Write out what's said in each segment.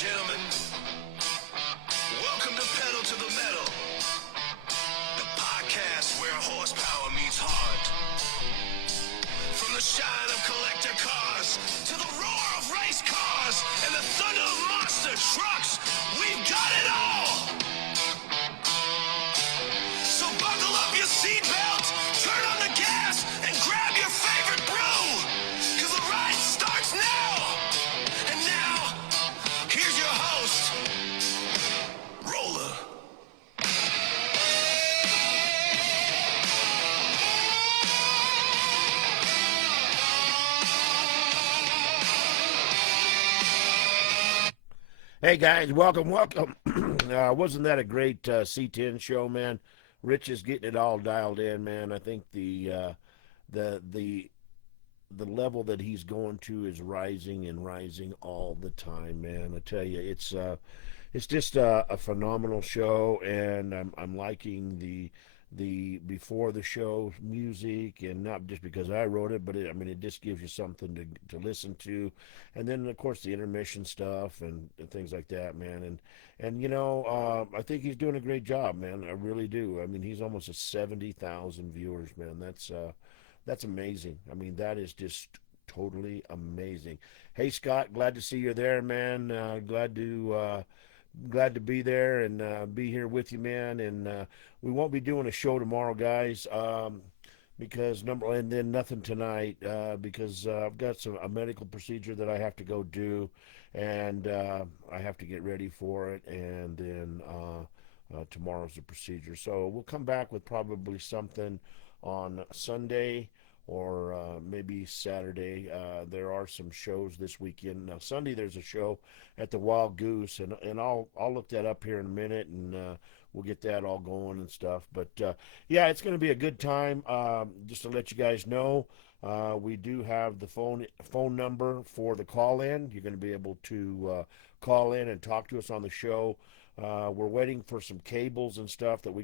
gentlemen, welcome to Pedal to the Metal, the podcast where horsepower meets heart. From the shine of collector cars to the roar of race cars and the thunder of monster trucks, we've got it all. So buckle up your seatbelt, turn on the gas, and grab your favorite brew, because the ride starts now. And now, here's your host, Roller. Hey guys, welcome. Wasn't that a great C10 show, man? Rich is getting it all dialed in, man. I think the the level that he's going to is rising and rising all the time, man. I tell you, it's just a phenomenal show, and I'm liking the before the show music, and not just because I wrote it, but I mean, it just gives you something to listen to, and then of course the intermission stuff and things like that, man. And I think he's doing a great job, man. I really do. I mean, he's almost at 70,000 viewers, man. That's amazing. I mean, that is just totally amazing. Hey Scott, glad to see you there, man. Glad to be there and be here with you, man. And we won't be doing a show tomorrow, guys, because and then nothing tonight because I've got a medical procedure that I have to go do, and I have to get ready for it, and then tomorrow's the procedure. So we'll come back with probably something on Sunday or maybe Saturday. There are some shows this weekend. Now Sunday there's a show at the Wild Goose, and I'll look that up here in a minute, and we'll get that all going and stuff. But yeah, it's going to be a good time. Just to let you guys know, we do have the phone number for the call in. You're going to be able to call in and talk to us on the show. We're waiting for some cables and stuff that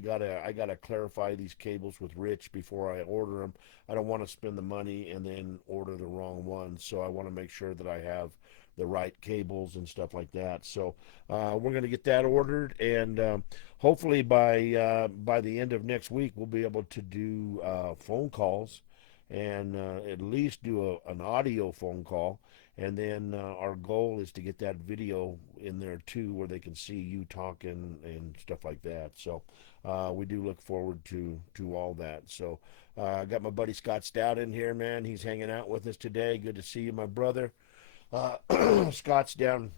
I gotta clarify these cables with Rich before I order them. I don't want to spend the money and then order the wrong ones, so I want to make sure that I have the right cables and stuff like that. So we're gonna get that ordered, and hopefully by the end of next week we'll be able to do phone calls, and at least do an audio phone call. And then our goal is to get that video in there too, where they can see you talking and stuff like that. So we do look forward to all that. So I got my buddy Scott Stout in here, man. He's hanging out with us today. Good to see you, my brother. Scott's down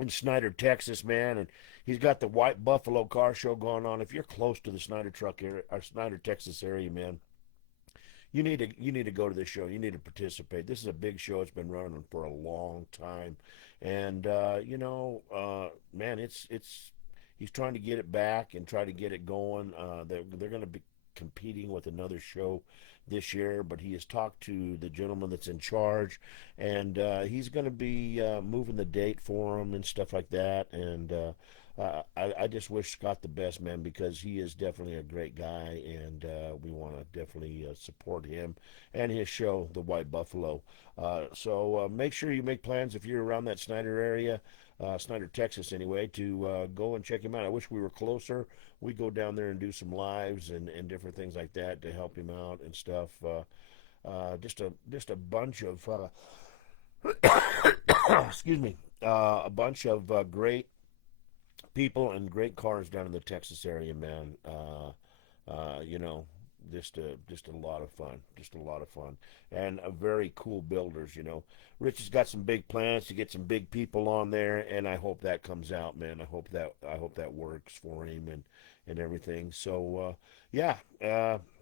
in Snyder, Texas, man, and he's got the White Buffalo Car Show going on. If you're close to the Snyder truck area, or Snyder, Texas area, man, you need to go to this show. You need to participate. This is a big show. It's been running for a long time, and man, it's he's trying to get it back and try to get it going. They're going to be competing with another show this year, but he has talked to the gentleman that's in charge, and he's going to be moving the date for him and stuff like that. And I just wish Scott the best, man, because he is definitely a great guy, and we want to definitely support him and his show, The White Buffalo. So make sure you make plans if you're around that Snyder area, Snyder, Texas, anyway, to go and check him out. I wish we were closer. We go down there and do some lives and different things like that to help him out and stuff. Just a bunch of excuse me, a bunch of great people and great cars down in the Texas area, man. You know, just a lot of fun, just a lot of fun, and a very cool builders. Rich has got some big plans to get some big people on there, and I hope that comes out, man. I hope that works for him and everything. So yeah,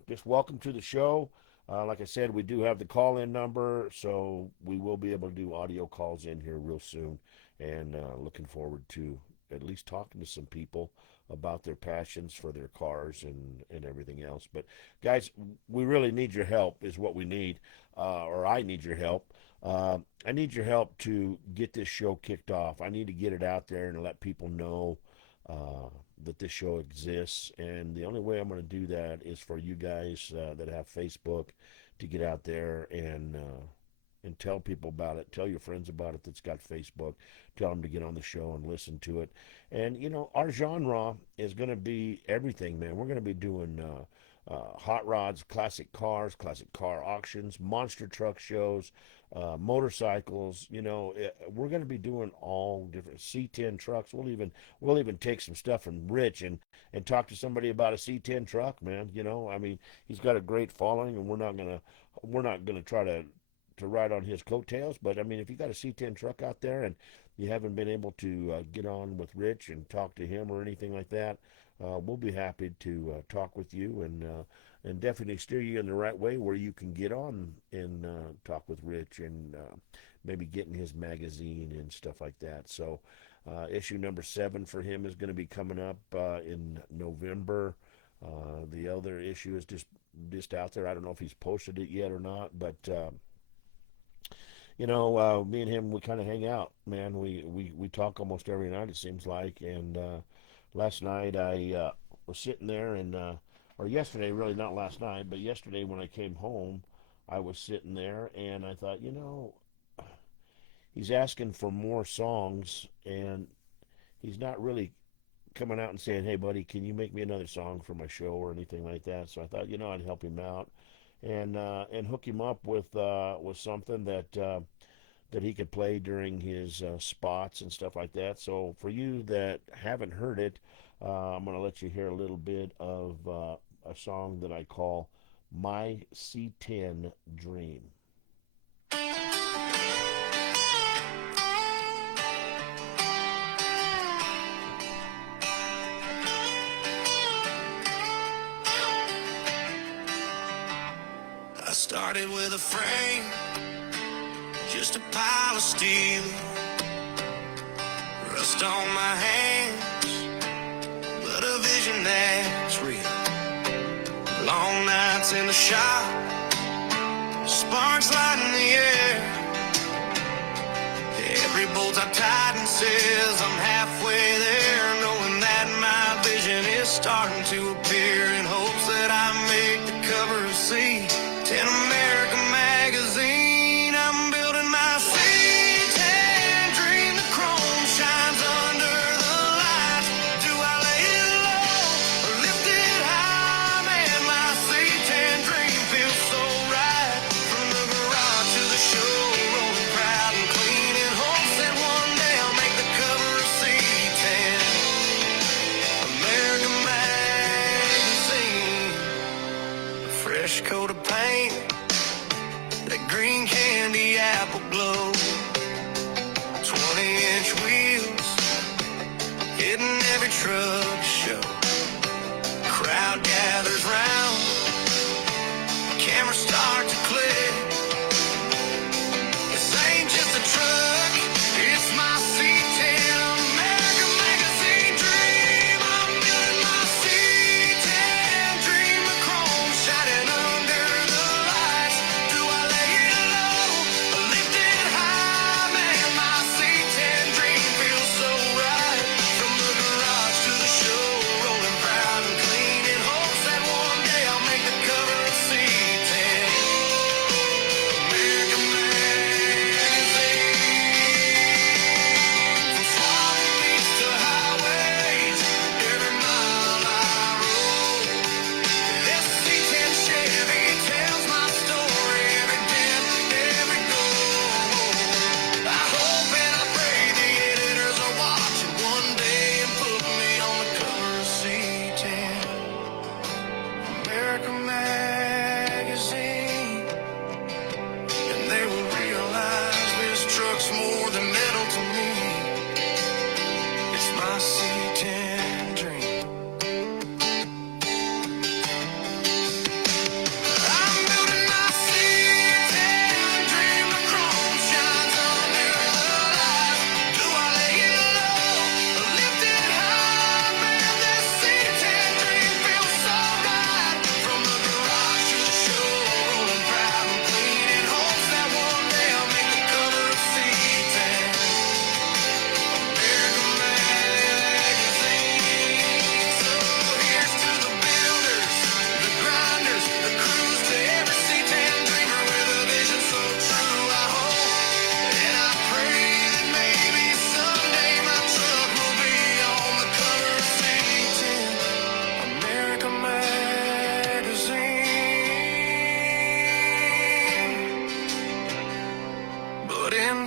just welcome to the show. Like I said, we do have the call-in number, so we will be able to do audio calls in here real soon, and looking forward to at least talking to some people about their passions for their cars and everything else. But guys, we really need your help is what we need, or I need your help. I need your help to get this show kicked off. I need to get it out there and let people know that this show exists. And the only way I'm going to do that is for you guys that have Facebook to get out there and and tell people about it. Tell your friends about it that's got Facebook. Tell them to get on the show and listen to it. And, you know, our genre is going to be everything, man. We're going to be doing hot rods, classic cars, classic car auctions, monster truck shows, motorcycles. You know, we're going to be doing all different C10 trucks. We'll even take some stuff from Rich and talk to somebody about a C10 truck, man. You know, I mean, he's got a great following, and we're not gonna try to ride on his coattails. But I mean, if you got a C10 truck out there and you haven't been able to get on with Rich and talk to him or anything like that, we'll be happy to talk with you and definitely steer you in the right way where you can get on and talk with Rich and maybe get in his magazine and stuff like that. So issue number 7 for him is going to be coming up in November. The other issue is just out there. I don't know if he's posted it yet or not, but you know, me and him, we kind of hang out, man. We talk almost every night, it seems like. And last night I was sitting there, or yesterday, really not last night, but yesterday when I came home, I was sitting there and I thought, you know, he's asking for more songs, and he's not really coming out and saying, "Hey, buddy, can you make me another song for my show," or anything like that. So I thought, you know, I'd help him out and hook him up with something that he could play during his spots and stuff like that. So for you that haven't heard it, I'm going to let you hear a little bit of a song that I call "My C10 Dream." I started with a frame, just a pile of steel, rust on my hands, but a vision that's real. Long nights in the shop, sparks lighting the air. Every bolt I tighten says I'm halfway there, knowing that my vision is starting to appear, in hopes that I make the cover of C10 American magazine. I'm building my C10 dream. The chrome shines under the lights. Do I lay it low or lift it high? Man, my C10 dream feels so right. From the garage to the show, rolling proud and clean, in hopes that one day I'll make the cover of C10 American magazine. A fresh coat of paint, that green candy apple glow, 20-inch wheels, hitting every truck show. Crowd gathers round, cameras start to click. This ain't just a truck, it's my C10 American magazine dream. I'm building my C10 dream. The chrome shining under the lights. Do I lay it low or lift it high? Man, my C10 dream feels so right. From the garage to the show, rolling proud and clean, in hopes that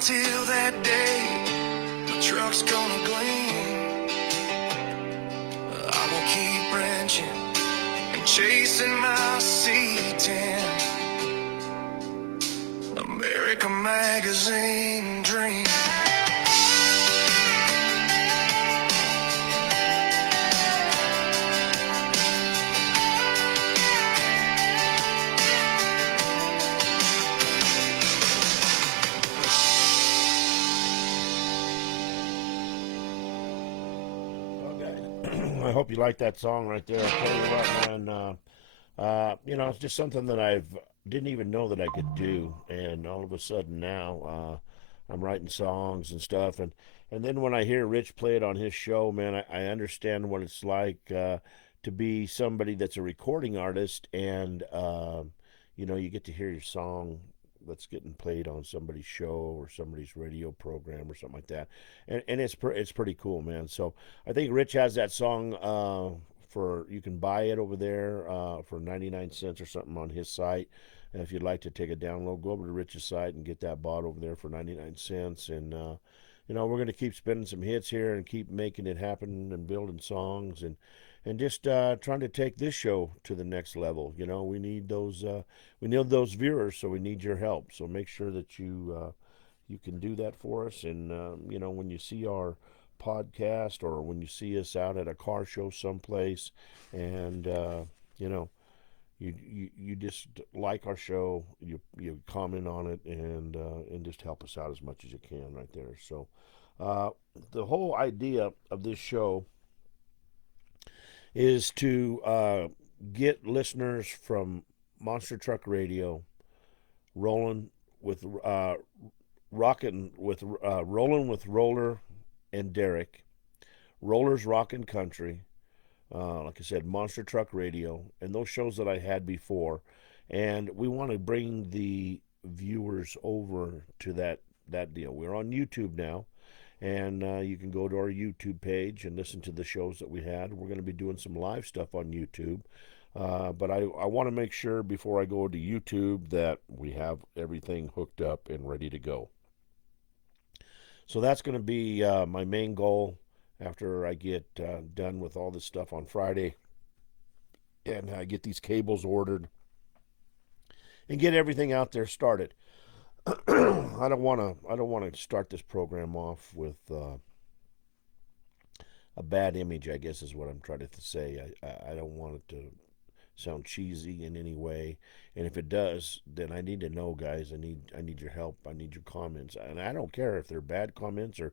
until that day the truck's gonna gleam. I will keep wrenching and chasing my C10 America Magazine dream. I hope you like that song right there. I tell you what, man, you know, it's just something that I've didn't even know that I could do, and all of a sudden now I'm writing songs and stuff, and then when I hear Rich play it on his show, man, I understand what it's like to be somebody that's a recording artist, and you know, you get to hear your song that's getting played on somebody's show or somebody's radio program or something like that, and it's pretty cool, man. So I think Rich has that song for you can buy it over there for 99 cents or something on his site. And if you'd like to take a download, go over to Rich's site and get that bought over there for 99 cents. And you know, we're going to keep spinning some hits here and keep making it happen and building songs and just trying to take this show to the next level. You know, we need those viewers, so we need your help. So make sure that you can do that for us. And you know, when you see our podcast or when you see us out at a car show someplace, and you know, you just like our show, you comment on it, and just help us out as much as you can right there. So the whole idea of this show is to get listeners from Monster Truck Radio rolling with rolling with Roller and Derek. Roller's Rockin' Country, like I said, Monster Truck Radio, and those shows that I had before. And we want to bring the viewers over to that deal. We're on YouTube now, and you can go to our YouTube page and listen to the shows that we had. We're going to be doing some live stuff on YouTube. But I want to make sure before I go to YouTube that we have everything hooked up and ready to go. So that's going to be my main goal after I get done with all this stuff on Friday, and I get these cables ordered and get everything out there started. I don't want to start this program off with a bad image, I guess is what I'm trying to say. I don't want it to sound cheesy in any way, and if it does, then I need to know, guys. I need your help. I need your comments, and I don't care if they're bad comments or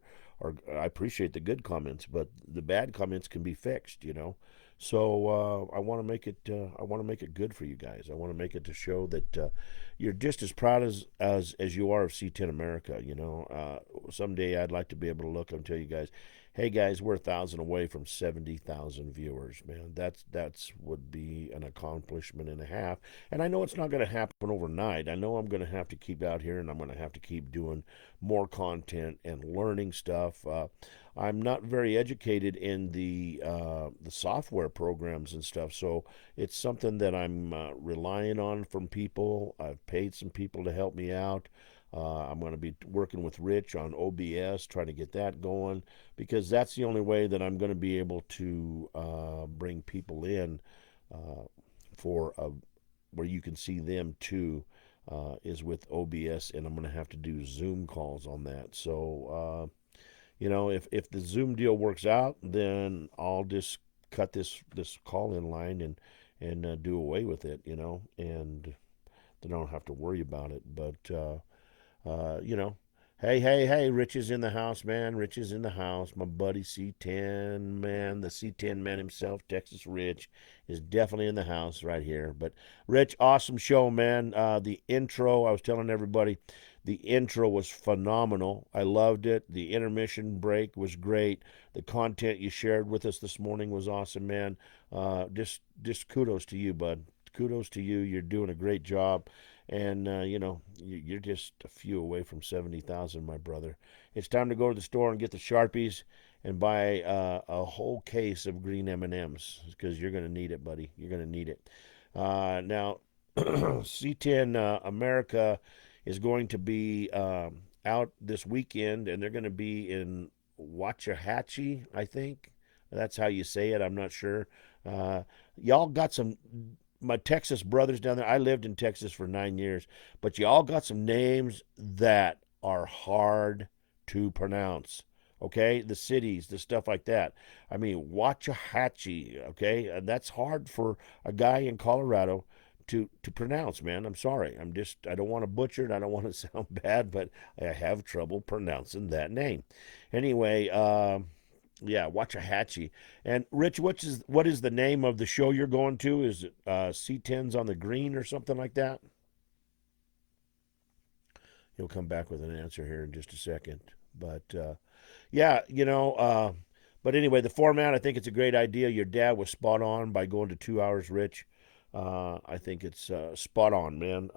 I appreciate the good comments, but the bad comments can be fixed, you know. So I want to make it. I want to make it good for you guys. I want to make it to show that you're just as proud as you are of C10 America. You know, someday I'd like to be able to look and tell you guys, hey guys, we're 1,000 away from 70,000 viewers, man. That's would be an accomplishment and a half. And I know it's not going to happen overnight. I know I'm going to have to keep out here, and I'm going to have to keep doing more content and learning stuff. I'm not very educated in the software programs and stuff, so it's something that I'm relying on from people. I've paid some people to help me out. I'm going to be working with Rich on OBS, trying to get that going, because that's the only way that I'm going to be able to bring people in for where you can see them too, is with OBS, and I'm going to have to do Zoom calls on that. So, you know, if the Zoom deal works out, then I'll just cut this call-in line and do away with it, you know, and then I don't have to worry about it. But you know, hey, Rich is in the house, man. Rich is in the house. My buddy C10, man, the C10 man himself, Texas Rich, is definitely in the house right here. But Rich, awesome show, man. The intro, I was telling everybody, the intro was phenomenal. I loved it. The intermission break was great. The content you shared with us this morning was awesome, man. Just kudos to you, bud. Kudos to you. You're doing a great job. And, you know, you're just a few away from 70,000, my brother. It's time to go to the store and get the Sharpies and buy a whole case of green M&Ms, because you're going to need it, buddy. You're going to need it. Now, C10 America is going to be out this weekend, and they're going to be in Waxahachie, I think. That's how you say it. I'm not sure. Uh, y'all got some my Texas brothers down there. I lived in Texas for 9 years, but y'all got some names that are hard to pronounce. Okay, the cities, the stuff like that. I mean, Waxahachie. Okay, and that's hard for a guy in Colorado to pronounce, man. I'm sorry. I don't want to butcher it. I don't want to sound bad, but I have trouble pronouncing that name. Anyway, yeah, Waxahachie. And Rich, what is the name of the show you're going to? Is it C10s on the Green or something like that? He'll come back with an answer here in just a second. But yeah, but anyway, the format, I think it's a great idea. Your dad was spot on by going to 2 hours, Rich. I think it's spot on, man.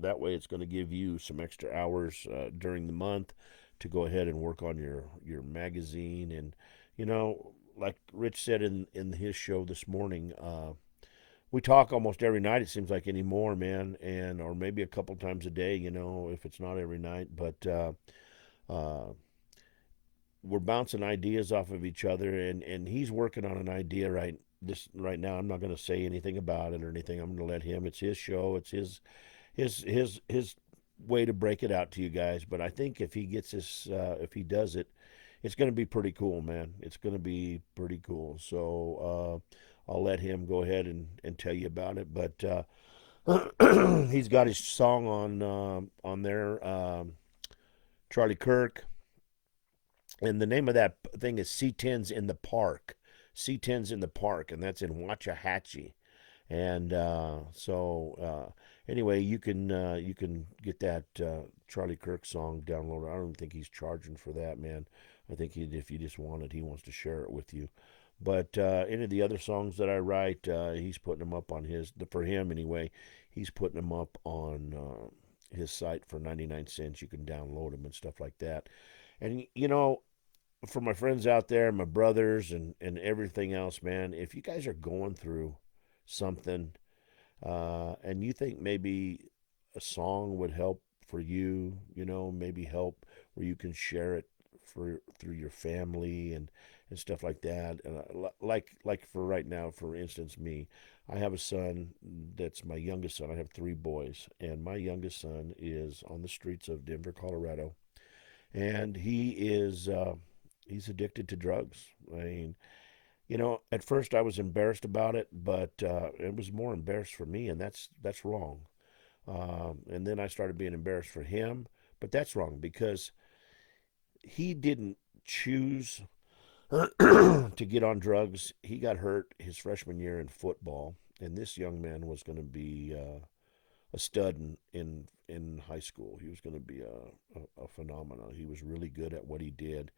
That way, it's going to give you some extra hours during the month to go ahead and work on your magazine. And you know, like Rich said in his show this morning, we talk almost every night. It seems like anymore, man, and or maybe a couple times a day. If it's not every night, but. We're bouncing ideas off of each other, and he's working on an idea right now. I'm not going to say anything about it or anything. I'm going to let him. It's his show. It's his way to break it out to you guys. But I think if he gets this, if he does it, it's going to be pretty cool, man. It's going to be pretty cool. So I'll let him go ahead and tell you about it. But he's got his song on there. Charlie Kirk, and the name of that thing is C10s in the Park. C10s in the Park, and that's in Waxahachie. And anyway, you can get that Charlie Kirk song downloaded. I don't even think he's charging for that, man. I think if you just want it, he wants to share it with you. But any of the other songs that I write, he's putting them up on for him anyway. He's putting them up on his site for 99 cents. You can download them and stuff like that. And for my friends out there, my brothers, and everything else, man, if you guys are going through something and you think maybe a song would help for you, maybe help where you can share it through your family and stuff like that. And like for right now, for instance, me, I have a son that's my youngest son. I have three boys, and my youngest son is on the streets of Denver, Colorado, and he's addicted to drugs. I mean, at first I was embarrassed about it, but it was more embarrassed for me, and that's wrong. And then I started being embarrassed for him, but that's wrong because he didn't choose to get on drugs. He got hurt his freshman year in football, and this young man was going to be a stud in high school. He was going to be a phenomenon. He was really good at what he did.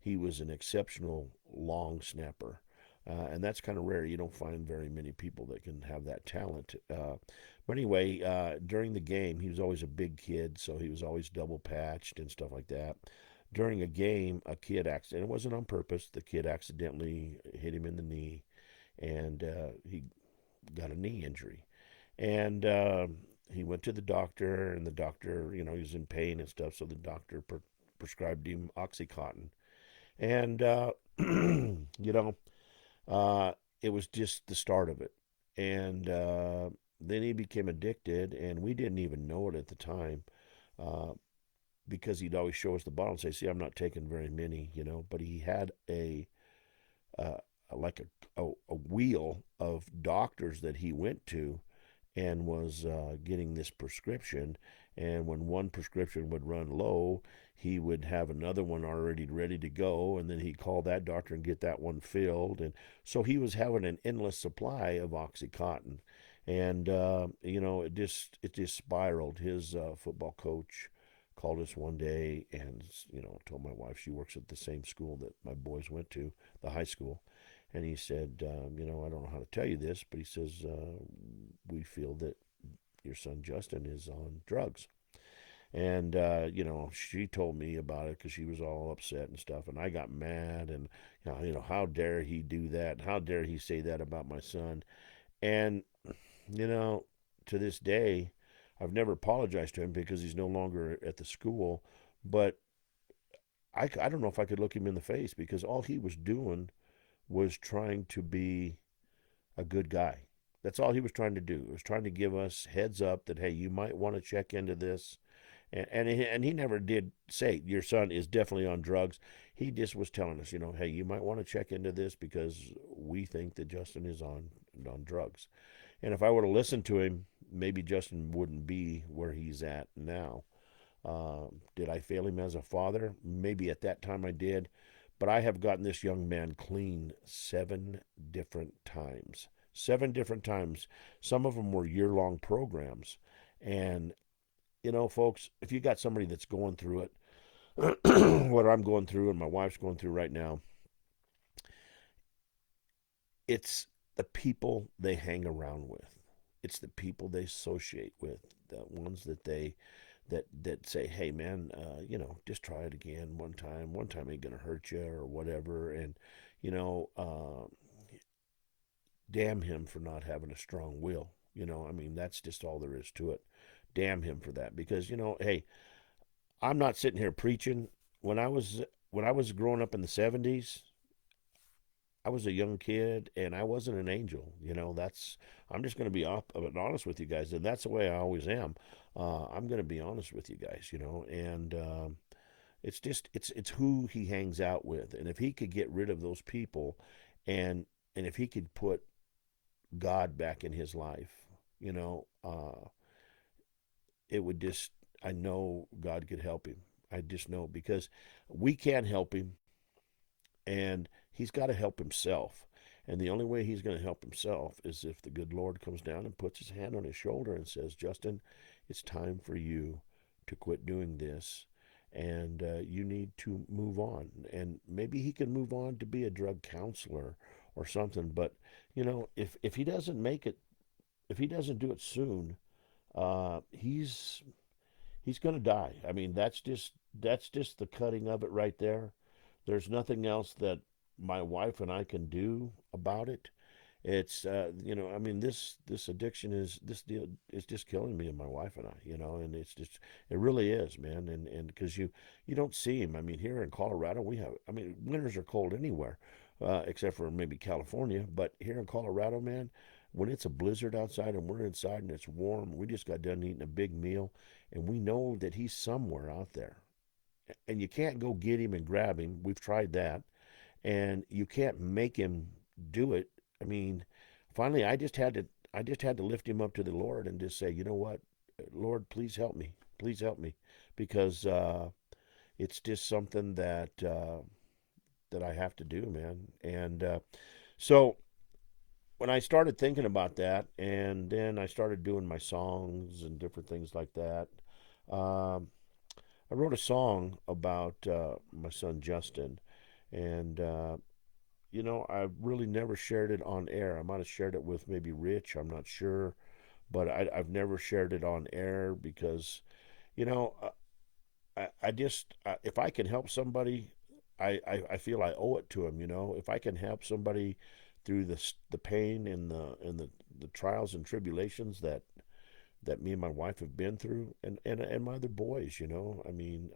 He was an exceptional long snapper. And that's kind of rare. You don't find very many people that can have that talent. But anyway, during the game, he was always a big kid, so he was always double patched and stuff like that. During a game, a kid accident. It wasn't on purpose. The kid accidentally hit him in the knee, and he got a knee injury. And he went to the doctor, and the doctor, he was in pain and stuff, so the doctor prescribed him Oxycontin. And, you know, it was just the start of it. And then he became addicted, and we didn't even know it at the time uh, because he'd always show us the bottle and say, "See, I'm not taking very many," But he had uh, like a wheel of doctors that he went to and was getting this prescription. And when one prescription would run low, he would have another one already ready to go, and then he'd call that doctor and get that one filled. And so he was having an endless supply of OxyContin. And it just spiraled. His football coach called us one day and told my wife, she works at the same school that my boys went to, the high school, and he said, I don't know how to tell you this, but he says, we feel that your son Justin is on drugs. And, she told me about it because she was all upset and stuff. And I got mad and, how dare he do that? How dare he say that about my son? And, you know, to this day, I've never apologized to him because he's no longer at the school. but I don't know if I could look him in the face because all he was doing was trying to be a good guy. That's all he was trying to do. He was trying to give us heads up that hey, you might want to check into this. And he never did say your son is definitely on drugs. He just was telling us, hey, you might want to check into this because we think that Justin is on drugs. And if I were to listen to him, maybe Justin wouldn't be where he's at now. Did I fail him as a father? Maybe at that time I did. But I have gotten this young man clean 7 different times. 7 different times. Some of them were year long programs. And, folks, if you got somebody that's going through it, what I'm going through and my wife's going through right now, it's the people they hang around with. It's the people they associate with, the ones that say, "Hey, man, just try it again one time. One time ain't gonna hurt you or whatever." And you know, uh, damn him for not having a strong will. I mean, that's just all there is to it. Damn him for that because hey, I'm not sitting here preaching. When I was when I was growing up in the '70s, I was a young kid and I wasn't an angel. That's I'm just going to be up and honest with you guys, and that's the way I always am. I'm going to be honest with you guys, and it's just it's who he hangs out with, and if he could get rid of those people, and if he could put God back in his life, it would just I know God could help him. I just know because we can't help him, and he's got to help himself. And the only way he's going to help himself is if the good Lord comes down and puts his hand on his shoulder and says, Justin, it's time for you to quit doing this. And you need to move on. And maybe he can move on to be a drug counselor or something. But, if he doesn't make it, if he doesn't do it soon, he's going to die. I mean, that's just the cutting of it right there. There's nothing else that my wife and I can do about it. It's I mean this addiction is this deal is just killing me and my wife and I, and it really is, man. And because you don't see him. I mean, here in Colorado we have. I mean, winters are cold anywhere, except for maybe California. But here in Colorado, man, when it's a blizzard outside and we're inside and it's warm, we just got done eating a big meal, and we know that he's somewhere out there, and you can't go get him and grab him. We've tried that, and you can't make him do it. I mean, finally, I just had to lift him up to the Lord and just say, you know what, Lord, please help me, because it's just something that I have to do, man. And so when I started thinking about that, and then I started doing my songs and different things like that. Um, I wrote a song about my son Justin, and I really never shared it on air. I might have shared it with maybe Rich. I'm not sure, but I've never shared it on air because you know I just if I can help somebody, I feel I owe it to them. If I can help somebody through the pain and the trials and tribulations that me and my wife have been through, and my other boys. I mean,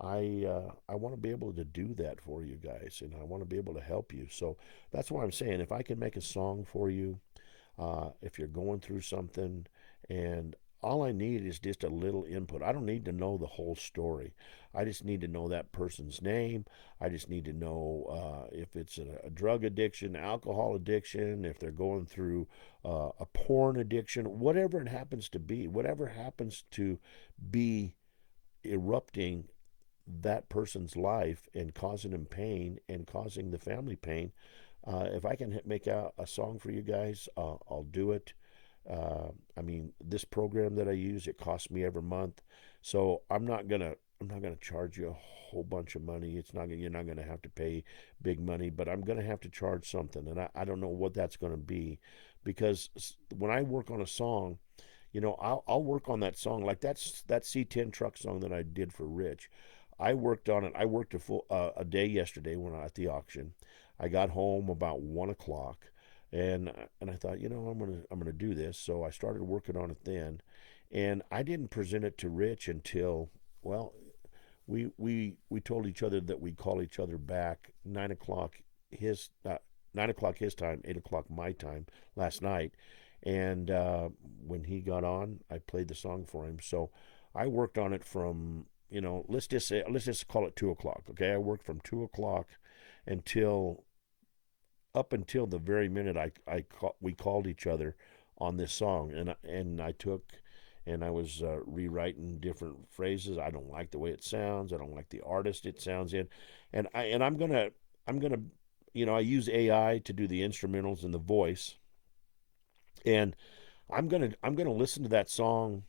I want to be able to do that for you guys, and I want to be able to help you. So that's why I'm saying if I can make a song for you, if you're going through something, and all I need is just a little input. I don't need to know the whole story. I just need to know that person's name. I just need to know if it's a drug addiction, alcohol addiction, if they're going through a porn addiction, whatever it happens to be, whatever happens to be erupting that person's life and causing him pain and causing the family pain. If I can make a song for you guys, I'll do it. I mean, this program that I use, it costs me every month, so I'm not gonna charge you a whole bunch of money. You're not gonna have to pay big money, but I'm gonna have to charge something, and I don't know what that's gonna be, because when I work on a song, I'll work on that song like that C10 truck song that I did for Rich. I worked on it. I worked a day yesterday when I at the auction. I got home about 1 o'clock, and I thought, I'm gonna do this. So I started working on it then, and I didn't present it to Rich until, well, we told each other that we'd call each other back 9 o'clock his 9 o'clock his time, 8 o'clock my time last night, and when he got on, I played the song for him. So I worked on it from let's just call it 2 o'clock. Okay, I worked from 2 o'clock until up until the very minute we called each other on this song, and I took and I was rewriting different phrases. I don't like the way it sounds. I don't like the artist it sounds in, and I'm gonna I use AI to do the instrumentals and the voice, and I'm gonna listen to that song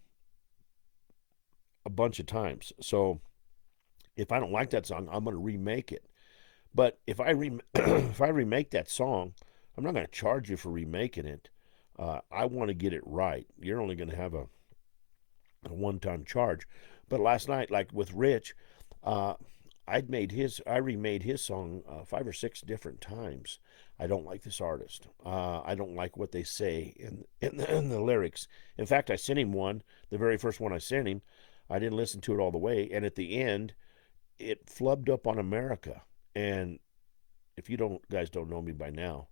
a bunch of times. So if I don't like that song, I'm gonna remake it. But if if I remake that song, I'm not going to charge you for remaking it. I want to get it right. You're only going to have a one-time charge. But last night, like with Rich, uh, I remade his song 5 or 6 different times. I don't like this artist. I don't like what they say in the lyrics. In fact, I sent him one, the very first one I sent him. I didn't listen to it all the way, and at the end, it flubbed up on America. And if you don't know me by now,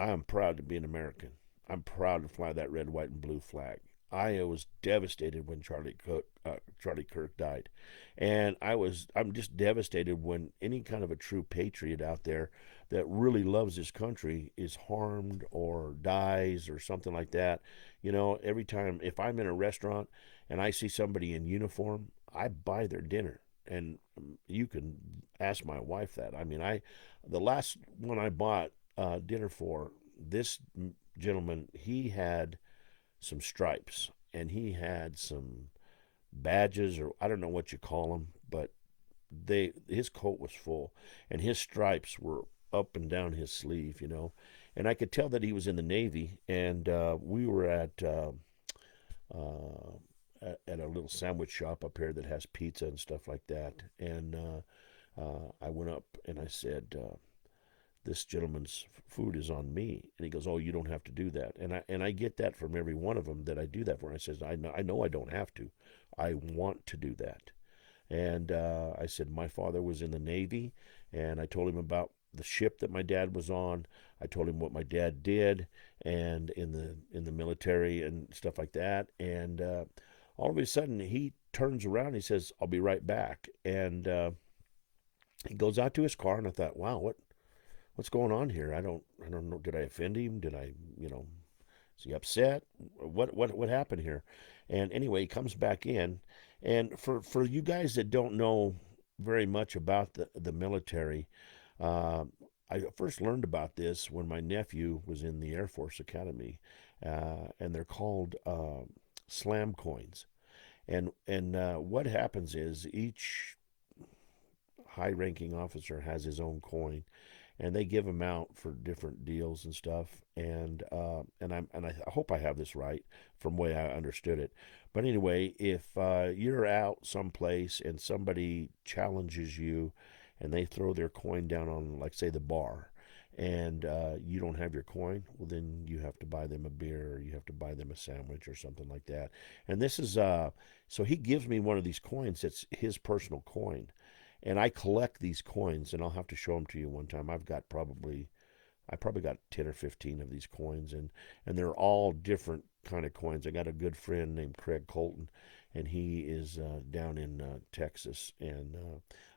I am proud to be an American. I'm proud to fly that red, white, and blue flag. I was devastated when Charlie Kirk died, and I'm just devastated when any kind of a true patriot out there that really loves his country is harmed or dies or something like that. Every time if I'm in a restaurant and I see somebody in uniform, I buy their dinner, and you can ask my wife that. I mean, the last one I bought dinner for this gentleman, he had some stripes and he had some badges, or I don't know what you call them, but his coat was full and his stripes were up and down his sleeve. And I could tell that he was in the Navy, and we were at a little sandwich shop up here that has pizza and stuff like that, and I went up and I said, this gentleman's food is on me. And he goes, oh, you don't have to do that. And I get that from every one of them that I do that for. And I says, I know I don't have to. I want to do that. And I said, my father was in the Navy, and I told him about the ship that my dad was on. I told him what my dad did, and in the military and stuff like that. And all of a sudden, he turns around. And he says, "I'll be right back." And he goes out to his car, and I thought, wow, what's going on here? I don't know. Did I offend him? Did I, is he upset? What happened here? And anyway, he comes back in, and for you guys that don't know very much about the military, uh, I first learned about this when my nephew was in the Air Force Academy, and they're called slam coins. And what happens is each high-ranking officer has his own coin, and they give them out for different deals and stuff. And I hope I have this right from the way I understood it. But anyway, if you're out someplace and somebody challenges you, and they throw their coin down on, like, say, the bar, and you don't have your coin, well, then you have to buy them a beer, or you have to buy them a sandwich or something like that. And this is so he gives me one of these coins that's his personal coin, and I collect these coins, and I'll have to show them to you one time. I probably got 10 or 15 of these coins, and they're all different kind of coins. I got a good friend named Craig Colton, and he is down in Texas, and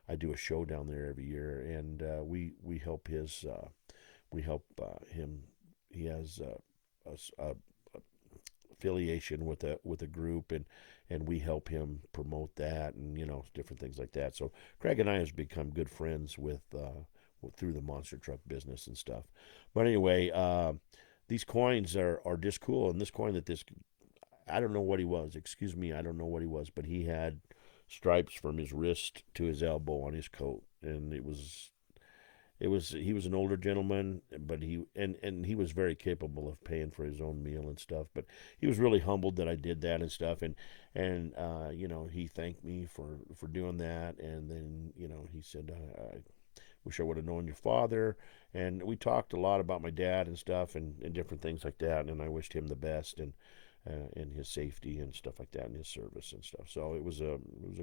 I do a show down there every year, and we help him. He has a affiliation with a group, and we help him promote that, and different things like that. So Craig and I has become good friends through the monster truck business and stuff. But anyway, these coins are just cool. And this coin that this I don't know what he was. Excuse me, I don't know what he was, but he had stripes from his wrist to his elbow on his coat, and it was he was an older gentleman, but he was very capable of paying for his own meal and stuff. But he was really humbled that I did that and stuff, and he thanked me for doing that, and then he said, I wish I would have known your father. And we talked a lot about my dad and stuff, and different things like that, and I wished him the best, and his safety and stuff like that, and his service and stuff. So it was a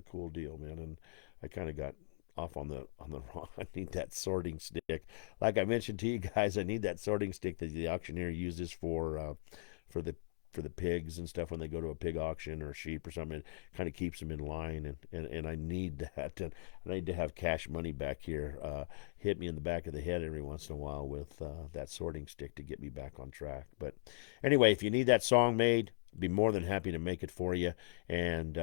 cool deal, man. And I kind of got off on the wrong. I need that sorting stick. Like I mentioned to you guys, I need that sorting stick that the auctioneer uses for the for the pigs and stuff when they go to a pig auction or sheep or something. It kind of keeps them in line, and I need that. And I need to have cash money back here hit me in the back of the head every once in a while with that sorting stick to get me back on track. But anyway, if you need that song made, I'd be more than happy to make it for you and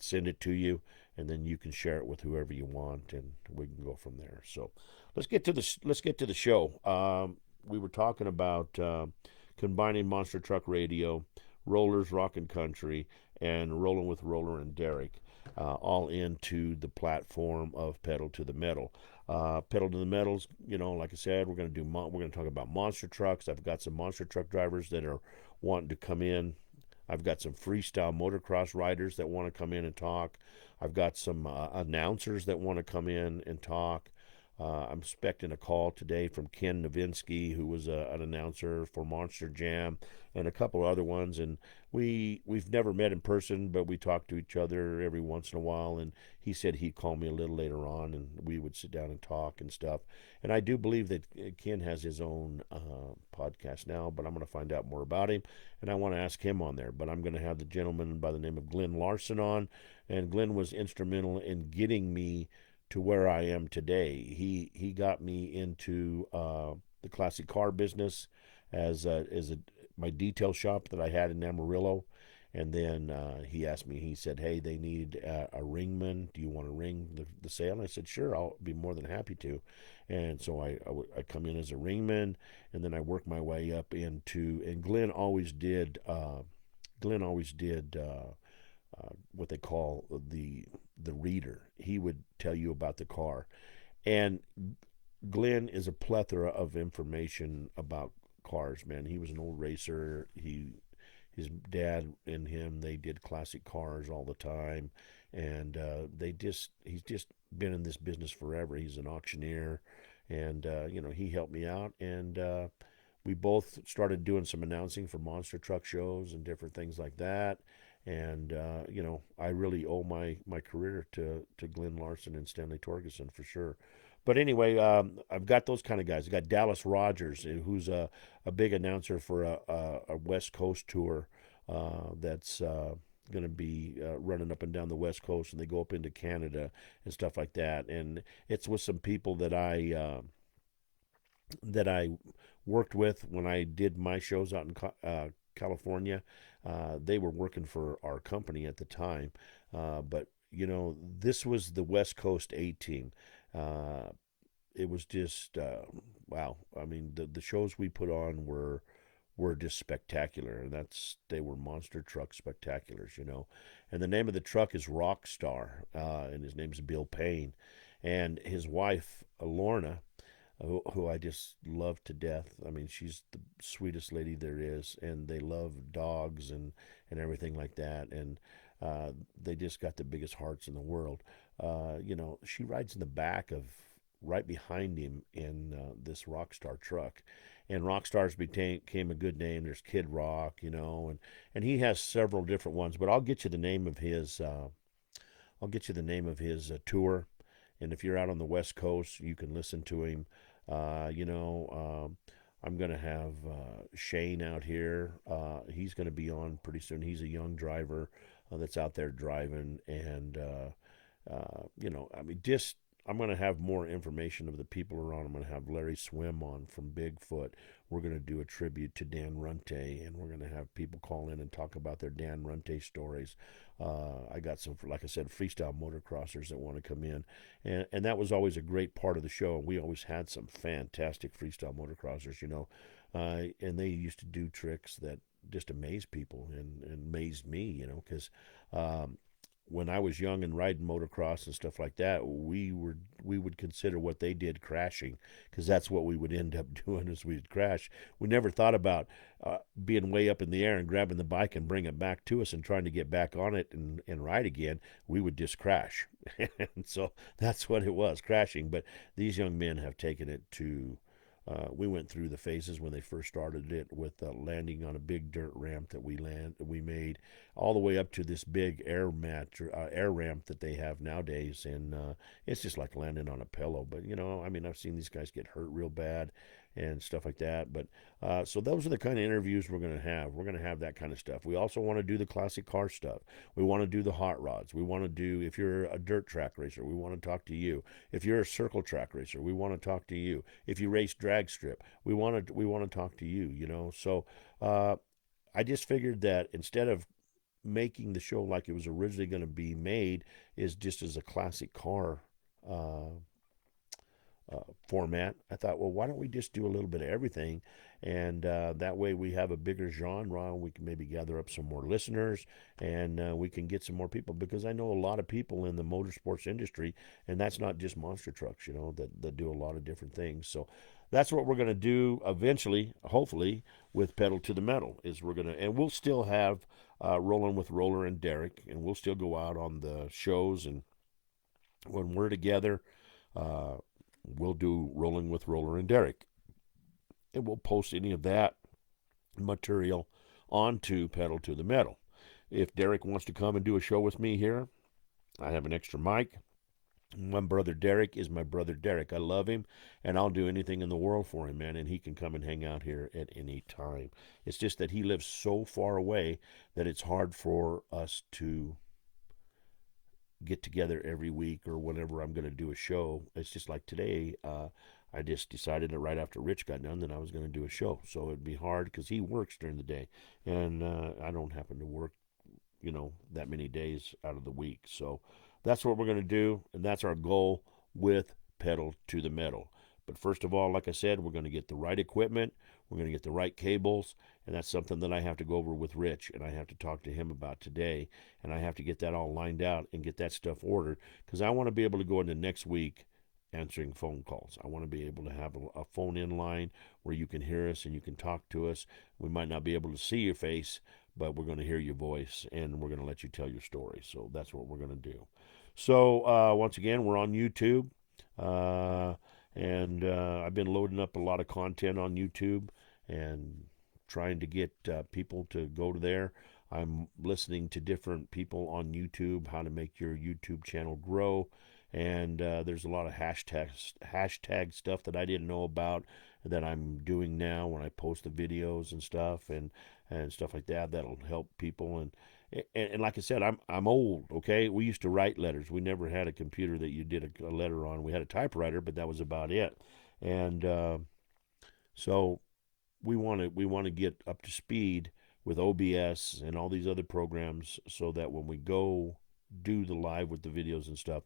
send it to you, and then you can share it with whoever you want, and we can go from there. So let's get to the show. We were talking about combining Monster Truck Radio, Rollers Rock and Country, and Rolling with Roller and Derek, all into the platform of Pedal to the Metal. Pedal to the Metals, like I said, we're going to talk about monster trucks. I've got some monster truck drivers that are wanting to come in. I've got some freestyle motocross riders that want to come in and talk. I've got some announcers that want to come in and talk. I'm expecting a call today from Ken Novinsky, who was an announcer for Monster Jam, and a couple other ones. And we've never met in person, but we talk to each other every once in a while. And he said he'd call me a little later on, and we would sit down and talk and stuff. And I do believe that Ken has his own podcast now, but I'm going to find out more about him, and I want to ask him on there. But I'm going to have the gentleman by the name of Glenn Larson on, and Glenn was instrumental in getting me to where I am today. He got me into the classic car business as a my detail shop that I had in Amarillo, and then he asked me. He said, "Hey, they need a ringman. Do you want to ring the sale?" And I said, "Sure, I'll be more than happy to." And so I come in as a ringman, and then I work my way up into. And Glenn always did. Glenn always did. What they call the reader. He would tell you about the car, and Glenn is a plethora of information about cars. Man, he was an old racer. His dad and him, they did classic cars all the time, and he's just been in this business forever. He's an auctioneer, and he helped me out, and we both started doing some announcing for monster truck shows and different things like that. And I really owe my career to Glenn Larson and Stanley Torgerson for sure. But anyway, I've got those kind of guys. I got Dallas Rogers, who's a big announcer for a West Coast tour that's going to be running up and down the West Coast, and they go up into Canada and stuff like that. And it's with some people that I worked with when I did my shows out in California. They were working for our company at the time, but this was the West Coast A team. Uh, it was just wow. I mean, the shows we put on were just spectacular, and they were monster truck spectaculars, And the name of the truck is Rockstar, and his name's Bill Payne, and his wife Lorna, who I just love to death. I mean, she's the sweetest lady there is, and they love dogs and everything like that, and they just got the biggest hearts in the world. She rides in the back of right behind him in this Rockstar truck, and Rockstars became a good name. There's Kid Rock, and he has several different ones. But I'll get you the name of his. I'll get you the name of his tour, and if you're out on the West Coast, you can listen to him. I'm going to have Shane out here. He's going to be on pretty soon. He's a young driver that's out there driving, and I mean, just I'm going to have more information of the people around. I'm going to have Larry Swim on from Bigfoot. We're going to do a tribute to Dan Runte, and we're going to have people call in and talk about their Dan Runte stories. I got some, like I said, freestyle motocrossers that want to come in, and that was always a great part of the show. And we always had some fantastic freestyle motocrossers, and they used to do tricks that just amazed people and amazed me, because when I was young and riding motocross and stuff like that, we would consider what they did crashing, because that's what we would end up doing is we'd crash. We never thought about being way up in the air and grabbing the bike and bring it back to us and trying to get back on it and ride again. We would just crash. And so that's what it was, crashing. But these young men have taken it to we went through the phases when they first started it with landing on a big dirt ramp that we made, all the way up to this big air ramp that they have nowadays, and it's just like landing on a pillow. But I mean, I've seen these guys get hurt real bad and stuff like that. But so those are the kind of interviews we're going to have. We're going to have that kind of stuff. We also want to do the classic car stuff. We want to do the hot rods. We want to do, if you're a dirt track racer, we want to talk to you. If you're a circle track racer, we want to talk to you. If you race drag strip, we want to talk to you. So I just figured that instead of making the show like it was originally going to be made, is just as a classic car uh, format, I thought, well, why don't we just do a little bit of everything? And that way we have a bigger genre. We can maybe gather up some more listeners, and we can get some more people, because I know a lot of people in the motorsports industry, and that's not just monster trucks, that do a lot of different things. So that's what we're going to do eventually, hopefully, with Pedal to the Metal. Is we're going to, and we'll still have Rolling with Roller and Derek, and we'll still go out on the shows, and when we're together, uh, we'll do Rolling with Roller and Derek, and we'll post any of that material onto Pedal to the Metal. If Derek wants to come and do a show with me here, I have an extra mic. My brother Derek is my brother Derek. I love him, and I'll do anything in the world for him, man. And he can come and hang out here at any time. It's just that he lives so far away that it's hard for us to get together every week or whenever I'm going to do a show. It's just like today. I just decided that right after Rich got done that I was going to do a show. So it'd be hard because he works during the day, and I don't happen to work, that many days out of the week. So that's what we're going to do, and that's our goal with Pedal to the Metal. But first of all, like I said, we're going to get the right equipment, we're going to get the right cables, and that's something that I have to go over with Rich, and I have to talk to him about today, and I have to get that all lined out and get that stuff ordered, because I want to be able to go into next week answering phone calls. I want to be able to have a phone in line where you can hear us and you can talk to us. We might not be able to see your face, but we're going to hear your voice, and we're going to let you tell your story. So that's what we're going to do. So once again, we're on YouTube, uh, and I've been loading up a lot of content on YouTube and trying to get people to go to there. I'm listening to different people on YouTube, how to make your YouTube channel grow. And there's a lot of hashtag stuff that I didn't know about that I'm doing now when I post the videos and stuff like that. That'll help people. And like I said, I'm old. Okay, we used to write letters. We never had a computer that you did a letter on. We had a typewriter, but that was about it. And so we want to get up to speed with OBS and all these other programs, so that when we go do the live with the videos and stuff,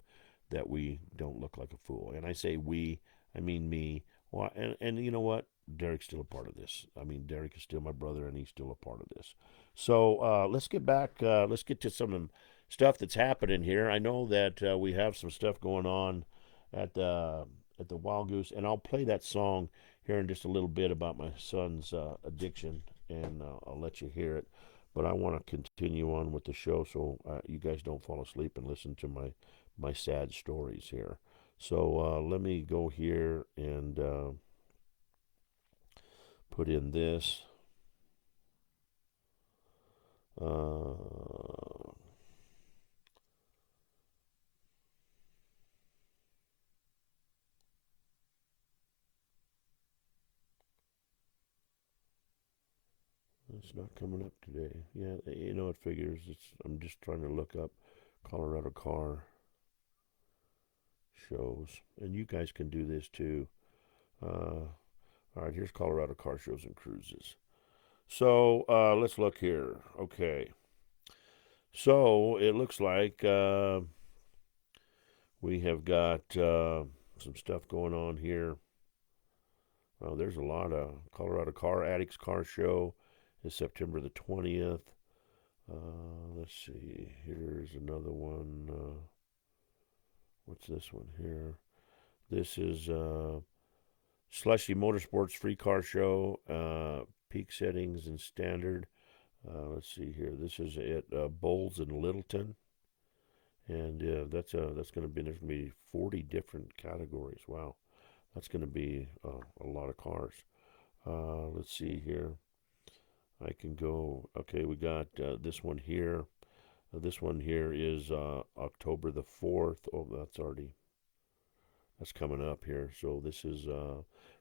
that we don't look like a fool. And I say we, I mean me. Well, and you know what? Derek's still a part of this. I mean, Derek is still my brother, and he's still a part of this. So let's get back. Let's get to some stuff that's happening here. I know that we have some stuff going on at the Wild Goose, and I'll play that song here in just a little bit about my son's addiction, and I'll let you hear it. But I want to continue on with the show, so you guys don't fall asleep and listen to my sad stories here. So let me go here and put in this. Uh, it's not coming up today. Yeah, it figures. I'm just trying to look up Colorado car shows, and you guys can do this too. All right, here's Colorado car shows and cruises. So let's look here. Okay, so it looks like we have got some stuff going on here. Well, there's a lot of Colorado Car Addicts Car Show is September the 20th. Let's see. Here's another one. What's this one here? This is Slushy Motorsports Free Car Show. Peak settings and standard. Let's see here. This is at Bowles and Littleton, and that's going to be, there's going to be 40 different categories. Wow, That's going to be a lot of cars. Let's see here. I can go. Okay, we got this one here. This one here is October the 4th. Oh, that's coming up here. So this is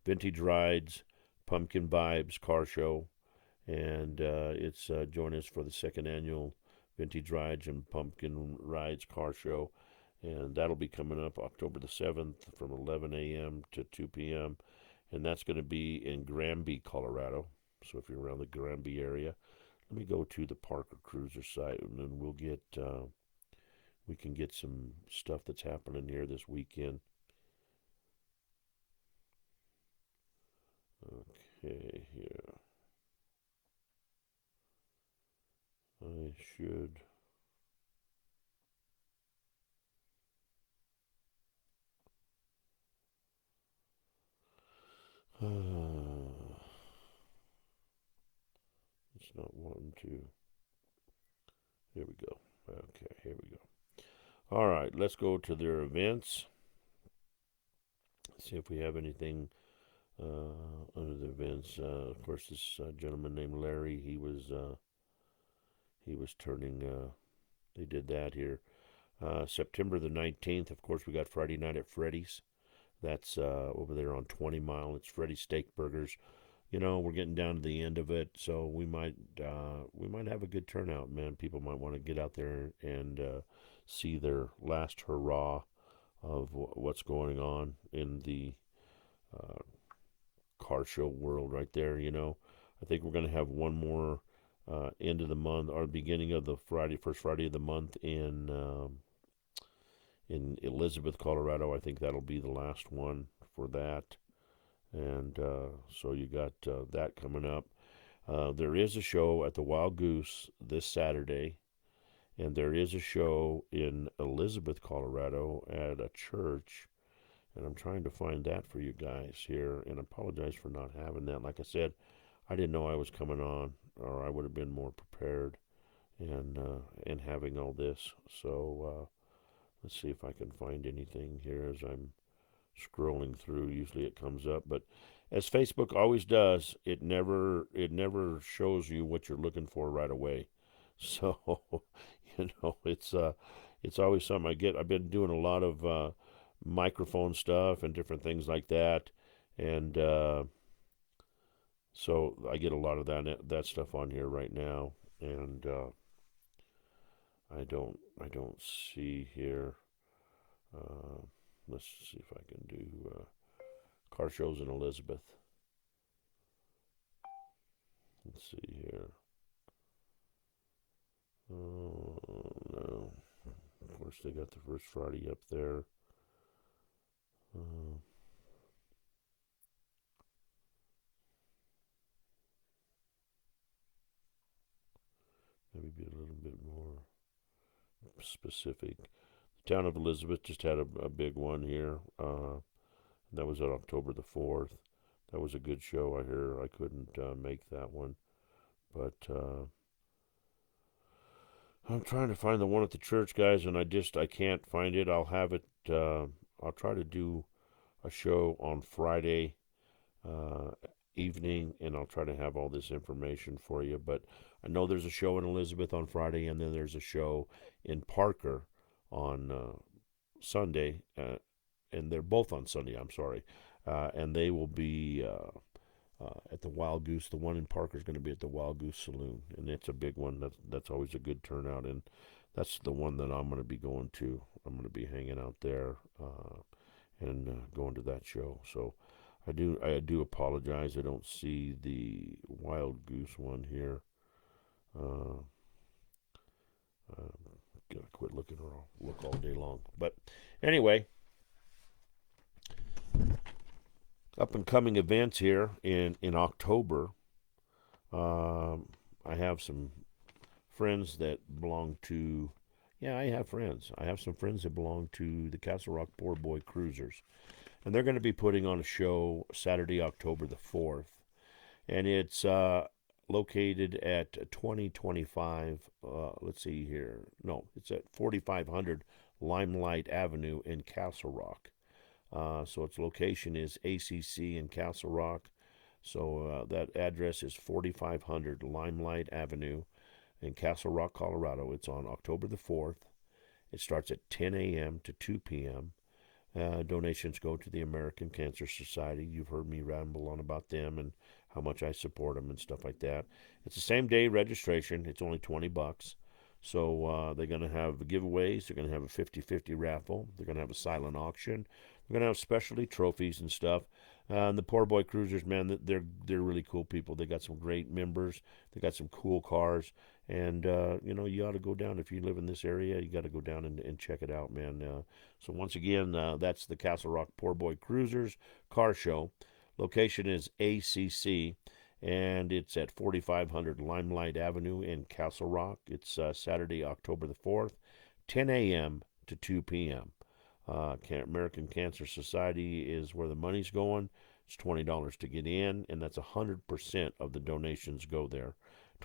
Vintage Rides, Pumpkin Vibes Car Show, and it's join us for the second annual Vintage Rides and Pumpkin Rides Car Show, and that'll be coming up October the 7th from 11 a.m. to 2 p.m. And that's going to be in Granby, Colorado. So if you're around the Granby area, let me go to the Parker Cruiser site, and then we can get some stuff that's happening here this weekend. Okay, here I should. It's not wanting to. Here we go. Okay, here we go. All right, let's go to their events. See if we have anything under the events. Of course, this gentleman named Larry, he was turning. They did that here. September the 19th. Of course, we got Friday Night at Freddy's. That's over there on 20 Mile. It's Freddy's Steak Burgers. You know, we're getting down to the end of it, so we might have a good turnout, man. People might want to get out there and see their last hurrah of what's going on in the uh, car show world right there. You know, I think we're going to have one more end of the month or beginning of the first Friday of the month in Elizabeth, Colorado. I think that'll be the last one for that. And so you got that coming up. There is a show at the Wild Goose this Saturday, and there is a show in Elizabeth, Colorado at a church. And I'm trying to find that for you guys here, and I apologize for not having that. Like I said, I didn't know I was coming on, or I would have been more prepared and having all this. So let's see if I can find anything here as I'm scrolling through. Usually it comes up, but as Facebook always does, it never shows you what you're looking for right away. So it's always something I get. I've been doing a lot of microphone stuff and different things like that, and so I get a lot of that stuff on here right now, and I don't see here. Uh, let's see if I can do car shows in Elizabeth. Let's see here. Oh no! Of course, they got the first Friday up there. Uh, Maybe be a little bit more specific. The town of Elizabeth just had a big one here. That was on October the 4th. That was a good show. I hear I couldn't make that one, but I'm trying to find the one at the church, guys, and I can't find it. I'll have it. I'll try to do a show on Friday uh, evening, and I'll try to have all this information for you. But I know there's a show in Elizabeth on Friday, and then there's a show in Parker on Sunday, and they're both on Sunday. I'm sorry, and they will be at the Wild Goose. The one in Parker is going to be at the Wild Goose Saloon, and it's a big one. That's always a good turnout, and that's the one that I'm going to be going to. I'm going to be hanging out there and going to that show. So I do apologize. I don't see the Wild Goose one here. Uh, Gotta quit looking or I'll look all day long. But anyway, up and coming events here in October. Um, I have some friends that belong to. Yeah, I have friends. I have some friends that belong to the Castle Rock Poor Boy Cruisers, and they're going to be putting on a show Saturday, October the 4th, and it's located at 2025. Let's see here. No, it's at 4500 Limelight Avenue in Castle Rock. So its location is ACC in Castle Rock. So that address is 4500 Limelight Avenue in Castle Rock, Colorado. It's on October the 4th. It starts at 10 a.m. to 2 p.m. Donations go to the American Cancer Society. You've heard me ramble on about them and how much I support them and stuff like that. It's the same day registration. It's only $20. So they're going to have giveaways. They're going to have a 50-50 raffle. They're going to have a silent auction. They're going to have specialty trophies and stuff. And the Poor Boy Cruisers, man, they're really cool people. They got some great members. They got some cool cars. And, you ought to go down. If you live in this area, you got to go down and check it out, man. So once again, that's the Castle Rock Poor Boy Cruisers Car Show. Location is ACC, and it's at 4500 Limelight Avenue in Castle Rock. It's Saturday, October the 4th, 10 a.m. to 2 p.m. American Cancer Society is where the money's going. It's $20 to get in, and that's 100% of the donations go there.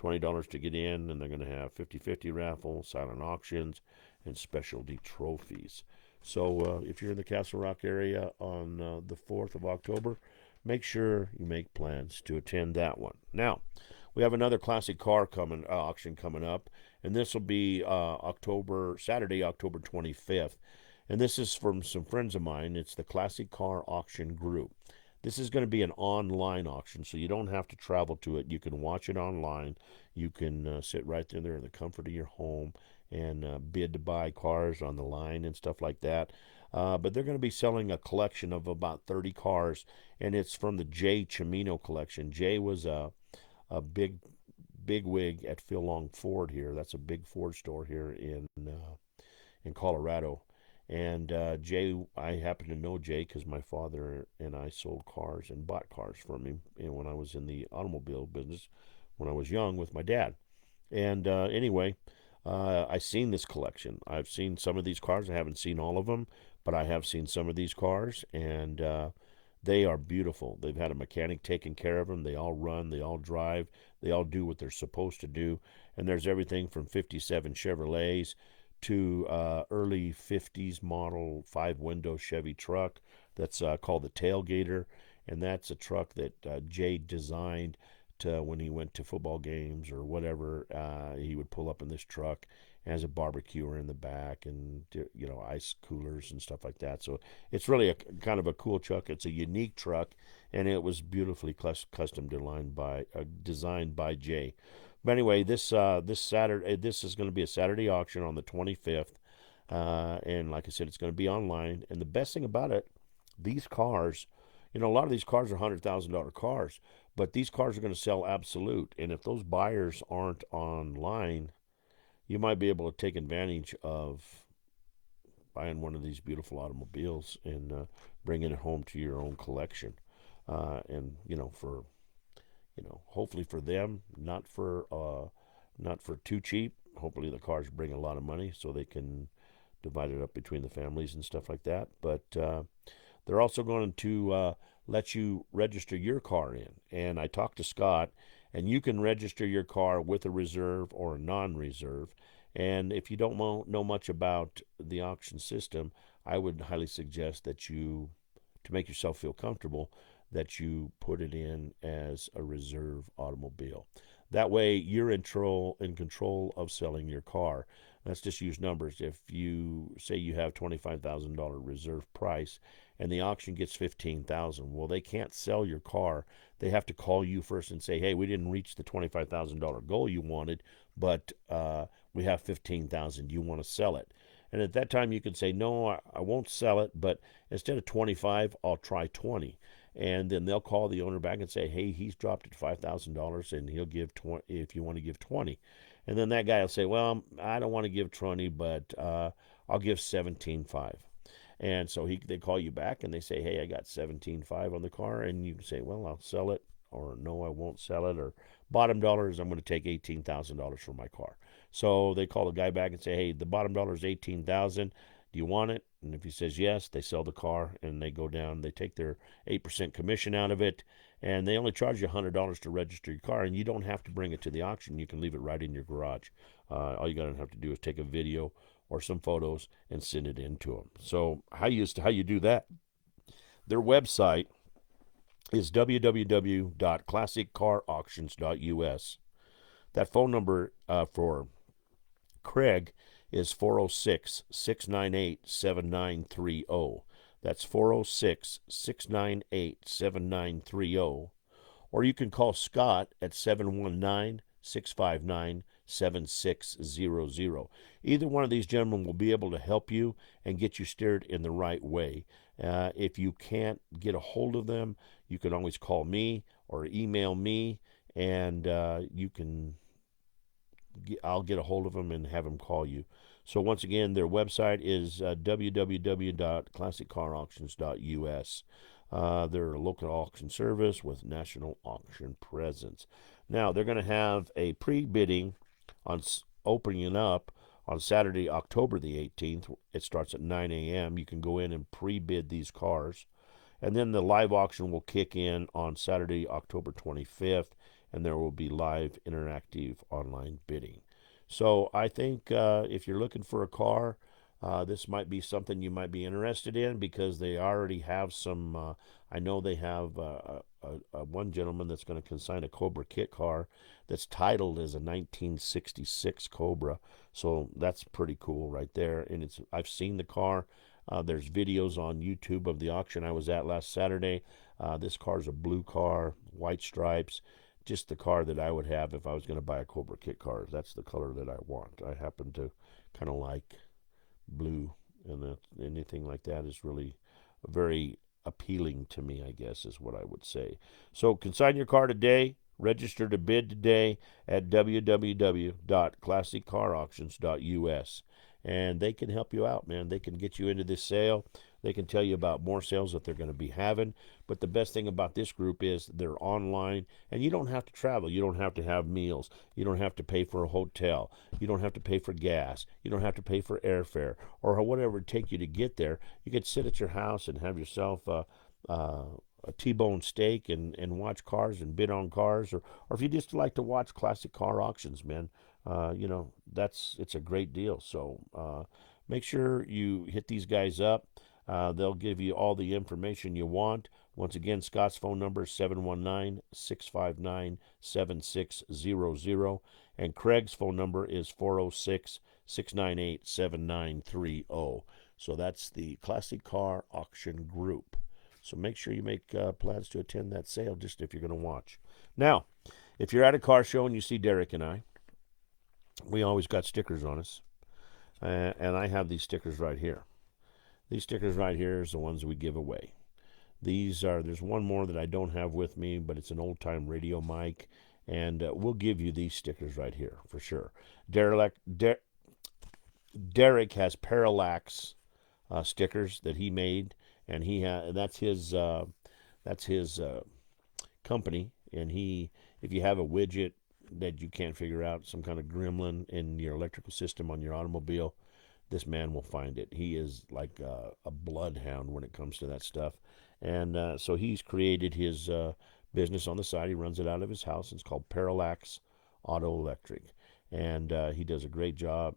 $20 to get in, and they're going to have 50-50 raffle, silent auctions, and specialty trophies. So if you're in the Castle Rock area on the 4th of October, make sure you make plans to attend that one. Now, we have another classic car auction coming up, and this will be Saturday, October 25th. And this is from some friends of mine. It's the Classic Car Auction Group. This is going to be an online auction, so you don't have to travel to it. You can watch it online. You can sit right there in the comfort of your home and bid to buy cars on the line and stuff like that. But they're going to be selling a collection of about 30 cars, and it's from the Jay Cimino collection. Jay was a big wig at Phil Long Ford here. That's a big Ford store here in Colorado. And Jay, I happen to know Jay because my father and I sold cars and bought cars from him when I was in the automobile business when I was young with my dad. And anyway, I've seen this collection. I've seen some of these cars. I haven't seen all of them, but I have seen some of these cars, and they are beautiful. They've had a mechanic taking care of them. They all run. They all drive. They all do what they're supposed to do. And there's everything from 57 Chevrolets to early 50s model 5-window Chevy truck that's called the Tailgater, and that's a truck that Jay designed to when he went to football games or whatever. He would pull up in this truck, has a barbecuer in the back, and ice coolers and stuff like that. So it's really a kind of a cool truck. It's a unique truck, and it was beautifully custom designed by Jay. But anyway, this Saturday, this is going to be a Saturday auction on the 25th, and like I said, it's going to be online. And the best thing about it, these cars, a lot of these cars are $100,000 cars, but these cars are going to sell absolute. And if those buyers aren't online, you might be able to take advantage of buying one of these beautiful automobiles and bringing it home to your own collection, and for hopefully for them, not for too cheap. Hopefully the cars bring a lot of money so they can divide it up between the families and stuff like that. But they're also going to let you register your car in. And I talked to Scott, and you can register your car with a reserve or a non-reserve. And if you don't know much about the auction system, I would highly suggest that to make yourself feel comfortable, that you put it in as a reserve automobile. That way you're in control of selling your car. Let's just use numbers. If you say you have $25,000 reserve price and the auction gets $15,000, well, they can't sell your car. They have to call you first and say, hey, we didn't reach the $25,000 goal you wanted, but we have $15,000. Do you want to sell it? And at that time you can say, no, I won't sell it, but instead of 25, I'll try 20. And then they'll call the owner back and say, hey, he's dropped it $5,000 and he'll give 20 if you want to give 20. And then that guy will say, well, I don't want to give 20, but I'll give 17.5. And so they call you back and they say, hey, I got 17.5 on the car. And you can say, well, I'll sell it, or no, I won't sell it, or bottom dollar is I'm going to take $18,000 for my car. So they call the guy back and say, hey, the bottom dollar is $18,000. Do you want it? And if he says yes, they sell the car and they go down. They take their 8% commission out of it, and they only charge you $100 to register your car, and you don't have to bring it to the auction. You can leave it right in your garage. All you gotta have to do is take a video or some photos and send it in to them. So how you do that Their website is www.classiccarauctions.us. That phone number for Craig is 406 698 7930. That's 406 698 7930. Or you can call Scott at 719 659 7600. Either one of these gentlemen will be able to help you and get you steered in the right way. If you can't get a hold of them, you can always call me or email me, and I'll get a hold of them and have them call you. So once again, their website is www.classiccarauctions.us. They're a local auction service with national auction presence. Now, they're going to have a pre-bidding on opening up on Saturday, October the 18th. It starts at 9 a.m. You can go in and pre-bid these cars. And then the live auction will kick in on Saturday, October 25th, and there will be live interactive online bidding. So I think if you're looking for a car, this might be something you might be interested in, because they already have some. I know they have one gentleman that's going to consign a Cobra kit car that's titled as a 1966 Cobra. So that's pretty cool right there. And I've seen the car. There's videos on YouTube of the auction I was at last Saturday. This car's a blue car, white stripes, just the car that I would have if I was going to buy a Cobra kit car. That's the color that I want. I happen to kind of like blue, and anything like that is really very appealing to me, I guess is what I would say. So consign your car today. Register to bid today at www.classiccarauctions.us. And they can help you out, man. They can get you into this sale. They can tell you about more sales that they're going to be having. But the best thing about this group is they're online, and you don't have to travel. You don't have to have meals. You don't have to pay for a hotel. You don't have to pay for gas. You don't have to pay for airfare or whatever it take you to get there. You could sit at your house and have yourself a T-bone steak and watch cars and bid on cars, or if you just like to watch classic car auctions, man. It's a great deal. So make sure you hit these guys up. They'll give you all the information you want. Once again, Scott's phone number is 719-659-7600. And Craig's phone number is 406-698-7930. So that's the Classic Car Auction Group. So make sure you make plans to attend that sale, just if you're going to watch. Now, if you're at a car show and you see Derek and I, we always got stickers on us. And I have these stickers right here. These stickers right here is the ones we give away. There's one more that I don't have with me, but it's an old-time radio mic, and we'll give you these stickers right here for sure. Derek has Parallax stickers that he made, and that's his company. And if you have a widget that you can't figure out, some kind of gremlin in your electrical system on your automobile, this man will find it. He is like a bloodhound when it comes to that stuff. And so he's created his business on the side. He runs it out of his house. It's called Parallax Auto Electric. And he does a great job.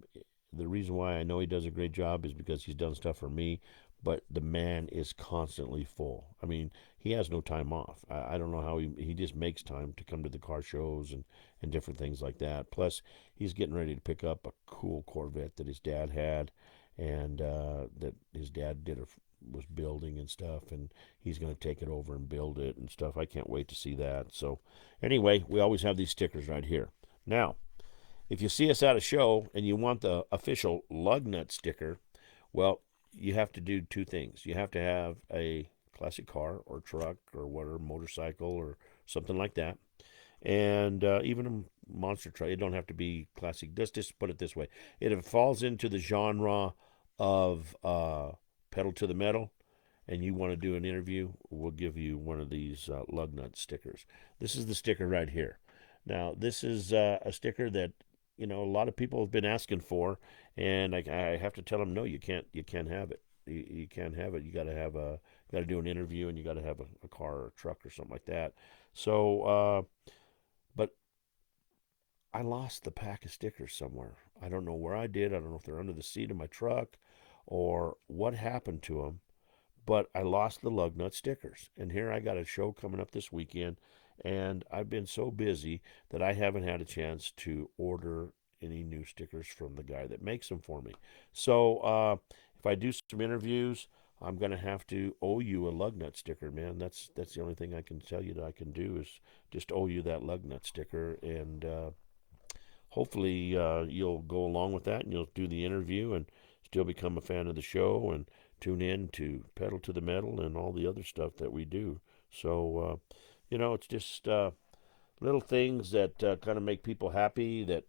The reason why I know he does a great job is because he's done stuff for me, but the man is constantly full. I mean, he has no time off. I don't know how he just makes time to come to the car shows and different things like that. Plus, he's getting ready to pick up a cool Corvette that his dad had, and that his dad was building and stuff, and he's going to take it over and build it and stuff. I can't wait to see that. So anyway, we always have these stickers right here. Now, if you see us at a show and you want the official lug nut sticker, well, you have to do two things. You have to have a classic car or truck or whatever, motorcycle or something like that. And even a monster truck. It don't have to be classic. Let's just put it this way. If it falls into the genre of pedal to the metal and you want to do an interview, we'll give you one of these lug nut stickers. This is the sticker right here. Now, this is a sticker that, a lot of people have been asking for, and I have to tell them, no, you can't have it. You can't have it. You got to do an interview, and you got to have a car or a truck or something like that. So, but I lost the pack of stickers somewhere. I don't know where I did. I don't know if they're under the seat of my truck or what happened to them. but I lost the lug nut stickers. And here I got a show coming up this weekend, and I've been so busy that I haven't had a chance to order any new stickers from the guy that makes them for me. So if I do some interviews, I'm gonna have to owe you a lug nut sticker, man. That's the only thing I can tell you that I can do is just owe you that lug nut sticker, and hopefully you'll go along with that and you'll do the interview and still become a fan of the show and tune in to Pedal to the Metal and all the other stuff that we do. So it's just little things that kind of make people happy that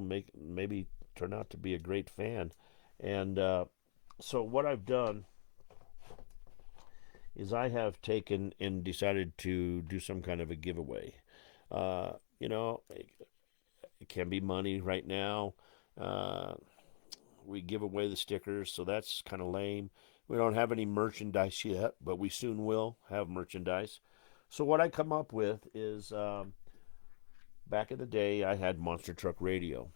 make maybe turn out to be a great fan. And so what I've done is I have taken and decided to do some kind of a giveaway. Uh, you know, it, it can be money right now. Uh, we give away the stickers, so that's kind of lame. We don't have any merchandise yet, but we soon will have merchandise. So what I come up with is back in the day, I had Monster Truck Radio,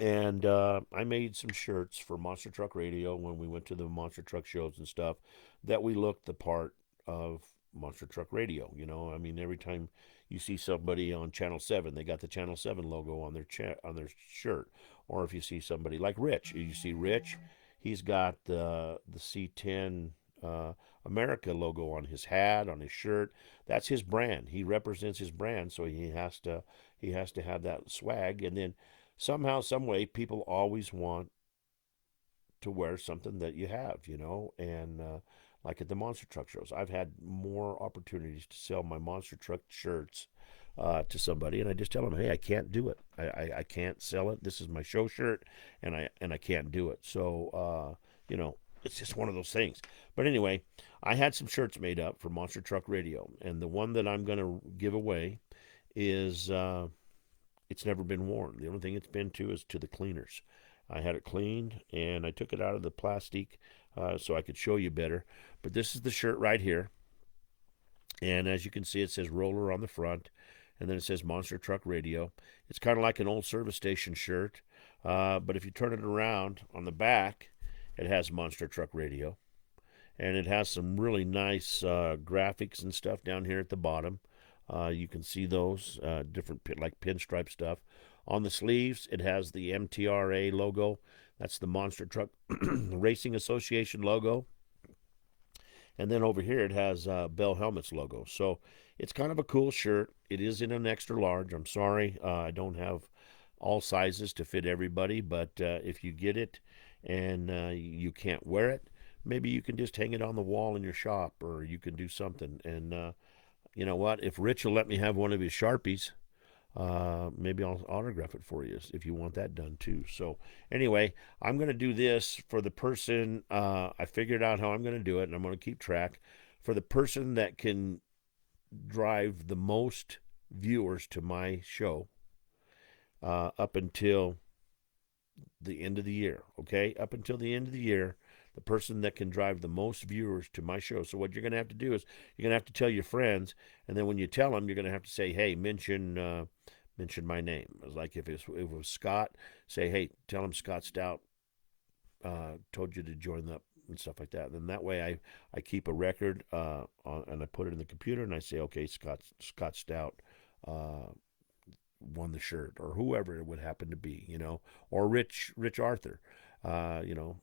and I made some shirts for Monster Truck Radio when we went to the Monster Truck shows and stuff that we looked the part of Monster Truck Radio. I mean, every time you see somebody on Channel 7, they got the Channel 7 logo on their shirt. Or if you see somebody like Rich, you see Rich, he's got the C10 uh, America logo on his hat, on his shirt. That's his brand. He represents his brand, so he has to have that swag. And then somehow, some way, people always want to wear something that you have, and like at the monster truck shows, I've had more opportunities to sell my monster truck shirts to somebody, and I just tell them, hey, I can't do it. I can't sell it. This is my show shirt, and I can't do it. So it's just one of those things. But anyway, I had some shirts made up for Monster Truck Radio, and the one that I'm going to give away is it's never been worn. The only thing it's been to is to the cleaners. I had it cleaned and I took it out of the plastic so I could show you better. But this is the shirt right here. And as you can see, it says Roller on the front. And then it says Monster Truck Radio. It's kind of like an old service station shirt. But if you turn it around on the back, it has Monster Truck Radio. And it has some really nice graphics and stuff down here at the bottom. You can see those different like pinstripe stuff. On the sleeves, it has the MTRA logo. That's the Monster Truck Racing Association logo. And then over here, it has Bell Helmets logo. So it's kind of a cool shirt. It is in an extra large. I'm sorry, I don't have all sizes to fit everybody. But if you get it and you can't wear it, maybe you can just hang it on the wall in your shop, or you can do something. And you know what? If Rich will let me have one of his Sharpies, maybe I'll autograph it for you if you want that done too. So anyway, I'm going to do this for the person. I figured out how I'm going to do it, and I'm going to keep track for the person that can drive the most viewers to my show up until the end of the year. Okay, up until the end of the year. The person that can drive the most viewers to my show. So what you're going to have to do is you're going to have to tell your friends, and then when you tell them, you're going to have to say, hey, mention my name. It's like if it was Scott, say, hey, tell him Scott Stout told you to join up and stuff like that. And that way I keep a record and I put it in the computer, and I say, okay, Scott Stout won the shirt, or whoever it would happen to be, or Rich Arthur.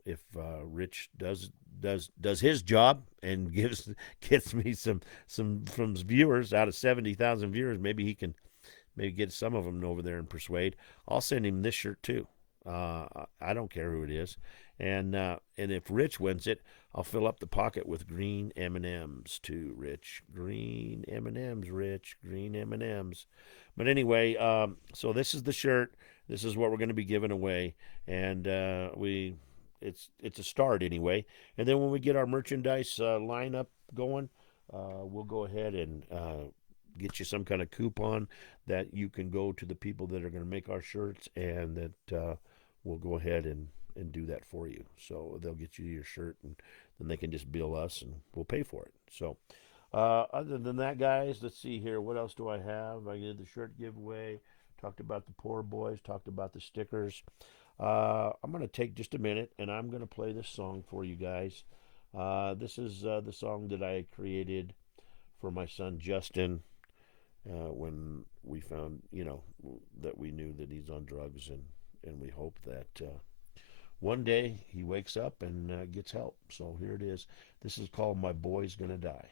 If Rich does his job and gets me some from viewers out of 70,000 viewers, maybe he can get some of them over there and persuade. I'll send him this shirt too. I don't care who it is, and if Rich wins it, I'll fill up the pocket with green M&Ms too. Rich, green M&Ms. Rich, green M&Ms. But anyway, so this is the shirt. This is what we're going to be giving away, and it's a start anyway. And then when we get our merchandise lineup going, we'll go ahead and get you some kind of coupon that you can go to the people that are going to make our shirts, and that we'll go ahead and do that for you. So they'll get you your shirt, and then they can just bill us, and we'll pay for it. So other than that, guys, let's see here. What else do I have? I did the shirt giveaway. Talked about the poor boys, talked about the stickers. I'm going to take just a minute, and I'm going to play this song for you guys. This is the song that I created for my son Justin when we found, that we knew that he's on drugs, and we hope that one day he wakes up and gets help. So here it is. This is called My Boy's Gonna Die.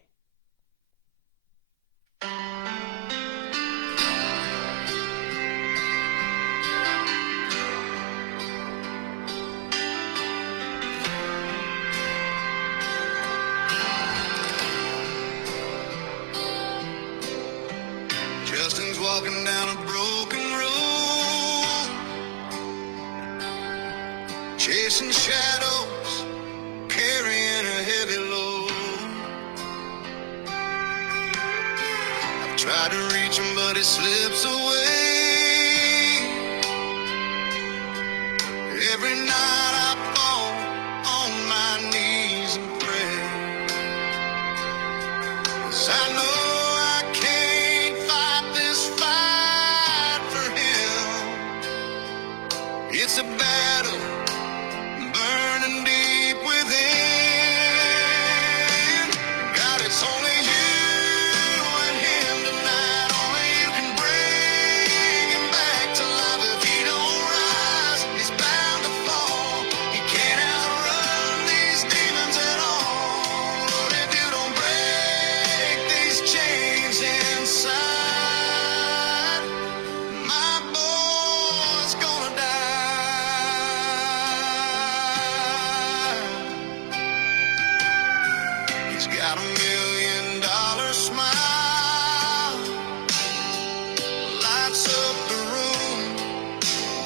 Justin's walking down a broken road, chasing shadows, carrying a heavy load. I've tried to reach him, but he slips away. Every night I fall on my knees and pray, 'cause I know I can't fight this fight for him. It's a battle burning deep within. God, it's only you and him tonight. Only you can bring him back to life. If he don't rise, he's bound to fall. He can't outrun these demons at all. Lord, if you don't break these chains inside, my boy's gonna die. He's got $1 million smile, lights up the room,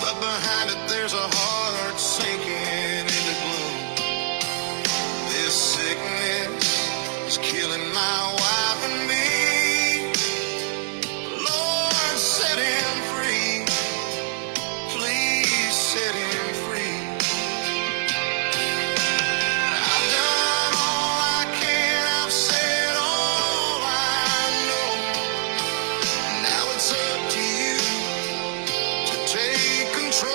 but behind it there's a heart sinking into gloom. This sickness is killing my wife and me. Lord, set him free. Please set him free. I've done all I can. I've said all I know. Now it's up to you to take control.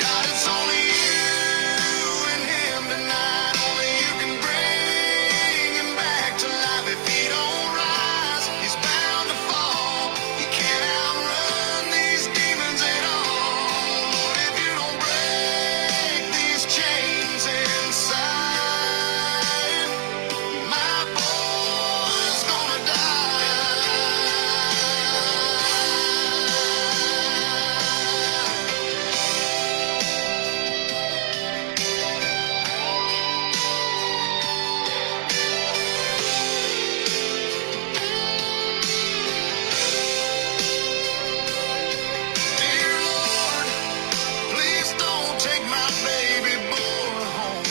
God, it's only you and him tonight. Only you can bring him back to life. If he don't rise, he's bound to fall. He can't outrun these demons at all. Lord, if you don't break these chains inside, my boy's gonna die. Dear Lord, please don't take my baby boy home.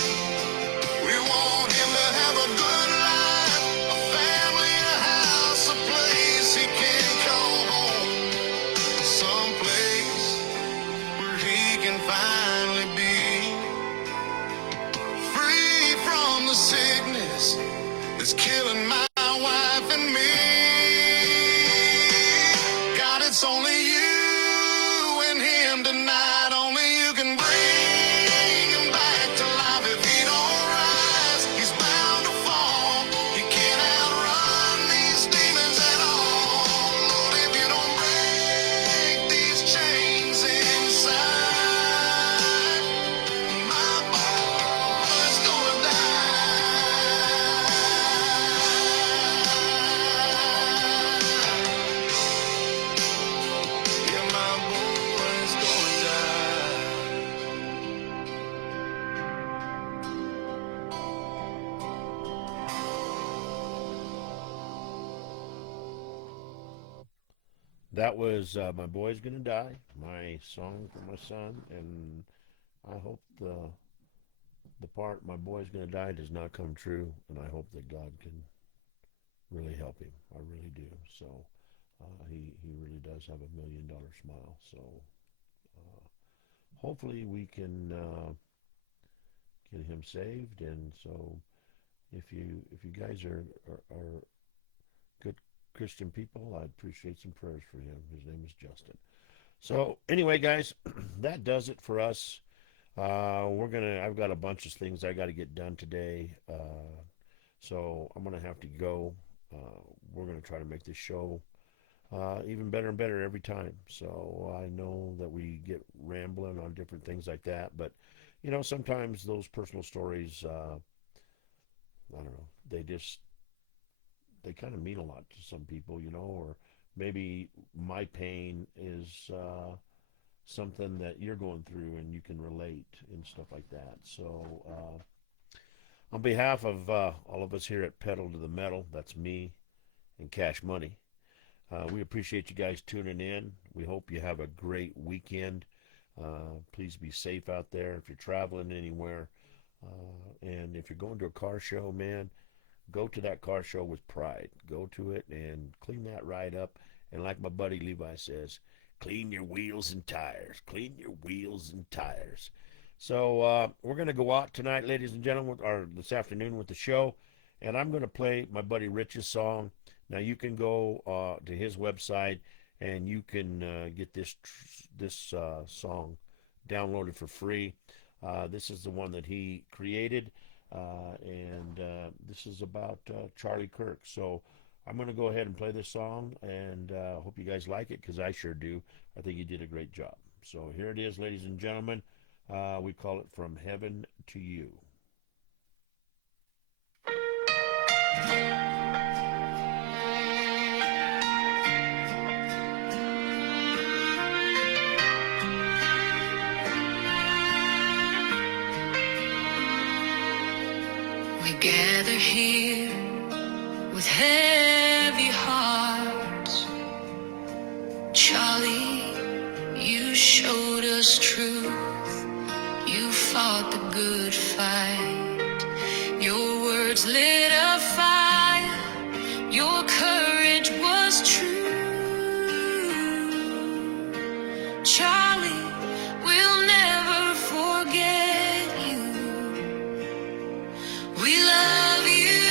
We want him to have a good life, a family, a house, a place he can call home. Some place where he can finally be free from the sickness that's killing my wife and me. God, it's only you and him tonight. Only you can bring him back to life. If he don't rise, he's bound to fall. He can't outrun these demons at all. Lord, if you don't break these chains inside, my boy's gonna die. Yeah, my boy's gonna die. That was My Boy's Gonna Die, my song for my son, and I hope the part My Boy's Gonna Die does not come true, and I hope that God can really help him. I really do. So he really does have $1 million smile. So hopefully we can get him saved. And so if you guys are good Christian people, I'd appreciate some prayers for him. His name is Justin. So anyway, guys, that does it for us I've got a bunch of things I got to get done today, so I'm gonna have to go. We're gonna try to make this show even better and better every time. So I know that we get rambling on different things like that, but sometimes those personal stories, I don't know, they kind of mean a lot to some people, or maybe my pain is something that you're going through and you can relate and stuff like that. So, on behalf of all of us here at Pedal to the Metal, that's me and Cash Money, we appreciate you guys tuning in. We hope you have a great weekend. Please be safe out there if you're traveling anywhere. And if you're going to a car show, man, go to that car show with pride. Go to it and clean that ride up. And like my buddy Levi says, clean your wheels and tires. Clean your wheels and tires. So we're going to go out tonight, ladies and gentlemen, or this afternoon with the show. And I'm going to play my buddy Rich's song. Now you can go to his website and you can get this song downloaded for free. This is the one that he created, and this is about Charlie Kirk. So I'm going to go ahead and play this song, and hope you guys like it, because I sure do. I think he did a great job. So here it is, ladies and gentlemen. We call it From Heaven to You. We gather here with heavy hearts. Charlie, you showed us truth. You fought the good fight. Your words lit a fire. Your courage was true. Charlie, we'll never forget you. We love you,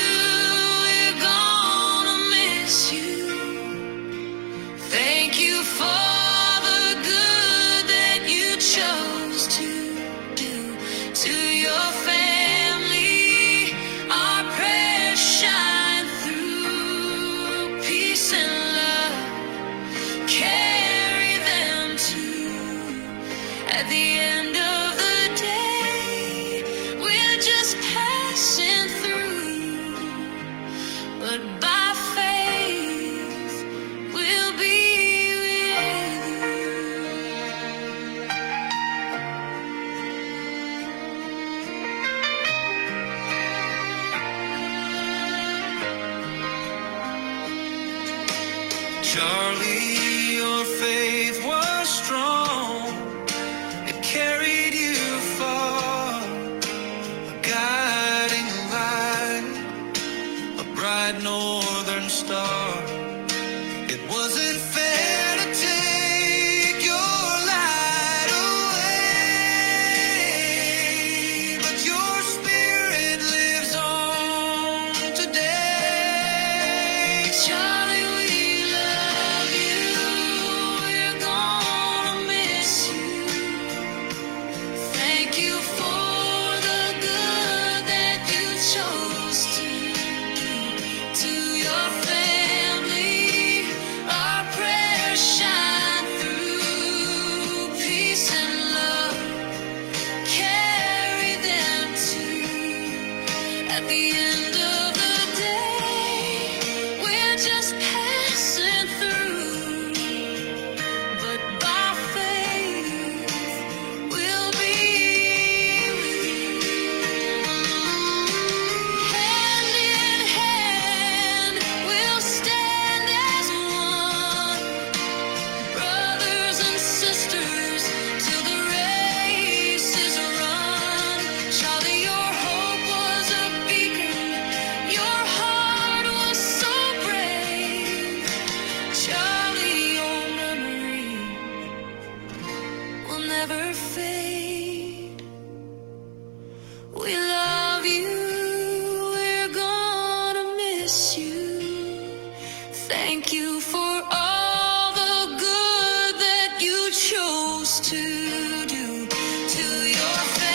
we're gonna miss you. Thank you for the good that you chose to do. To your family, our prayers shine through. Peace and love, carry them too. At the end of the day, we're just passing through, but by faith we'll be with you. Charlie, your faith was strong. It carried you far. A guiding light, a bright northern star. It wasn't fair to take your light away, but your spirit lives on today. Charlie, we love you, we're gonna miss you. Thank you for the good that you chose to do. To your family, our prayers shine through. Peace and love, carry them too. At the end of the day, we're just passing through, but by faith we'll be with you. Hand in hand, we'll stand as one, brothers and sisters, till the race is run. Charlie, your hope was a beacon, your heart was so brave. Charlie, your memory will never fade. We love you, we're gonna miss you. Thank you for all the good that you chose to do. To your family,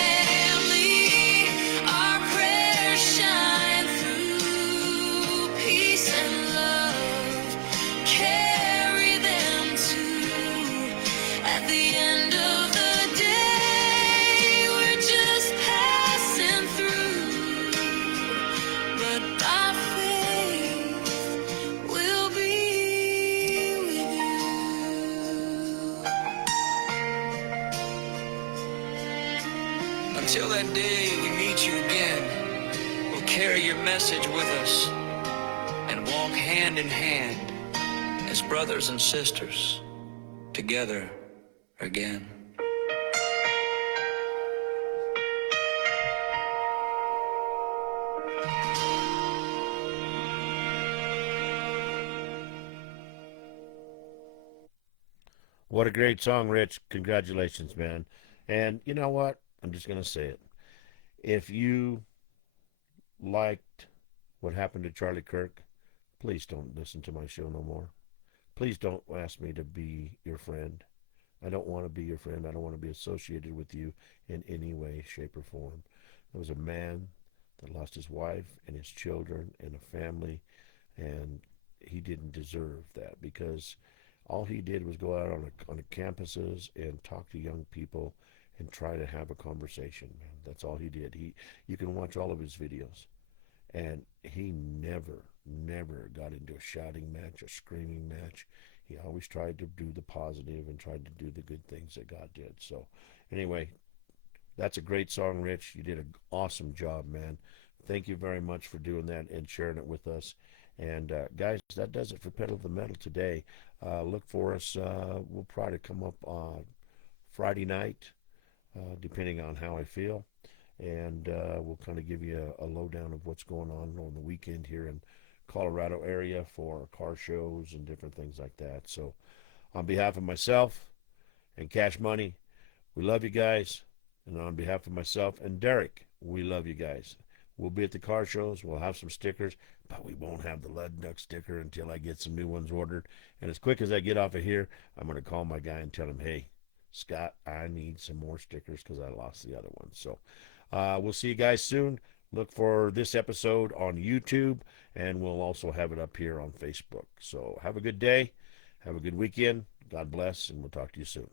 Until that day we meet you again, we'll carry your message with us and walk hand in hand as brothers and sisters together again. What a great song, Rich. Congratulations, man. And you know what? I'm just going to say it. If you liked what happened to Charlie Kirk, please don't listen to my show no more. Please don't ask me to be your friend. I don't want to be your friend. I don't want to be associated with you in any way, shape, or form. There was a man that lost his wife and his children and a family, and he didn't deserve that because all he did was go out on the campuses and talk to young people and try to have a conversation. Man, that's all he did. You can watch all of his videos, and he never got into a shouting match, a screaming match. He always tried to do the positive and tried to do the good things that God did. So, anyway, that's a great song, Rich. You did an awesome job, man. Thank you very much for doing that and sharing it with us. And guys, that does it for Pedal the Metal today. Look for us. We'll probably come up Friday night, depending on how I feel. And we'll kind of give you a lowdown of what's going on the weekend here in Colorado area for car shows and different things like that. So on behalf of myself and Cash Money, we love you guys. And on behalf of myself and Derek, we love you guys. We'll be at the car shows. We'll have some stickers, but we won't have the Lead Duck sticker until I get some new ones ordered. And as quick as I get off of here, I'm going to call my guy and tell him, hey, Scott, I need some more stickers because I lost the other ones. So we'll see you guys soon. Look for this episode on YouTube, and we'll also have it up here on Facebook. So have a good day. Have a good weekend. God bless, and we'll talk to you soon.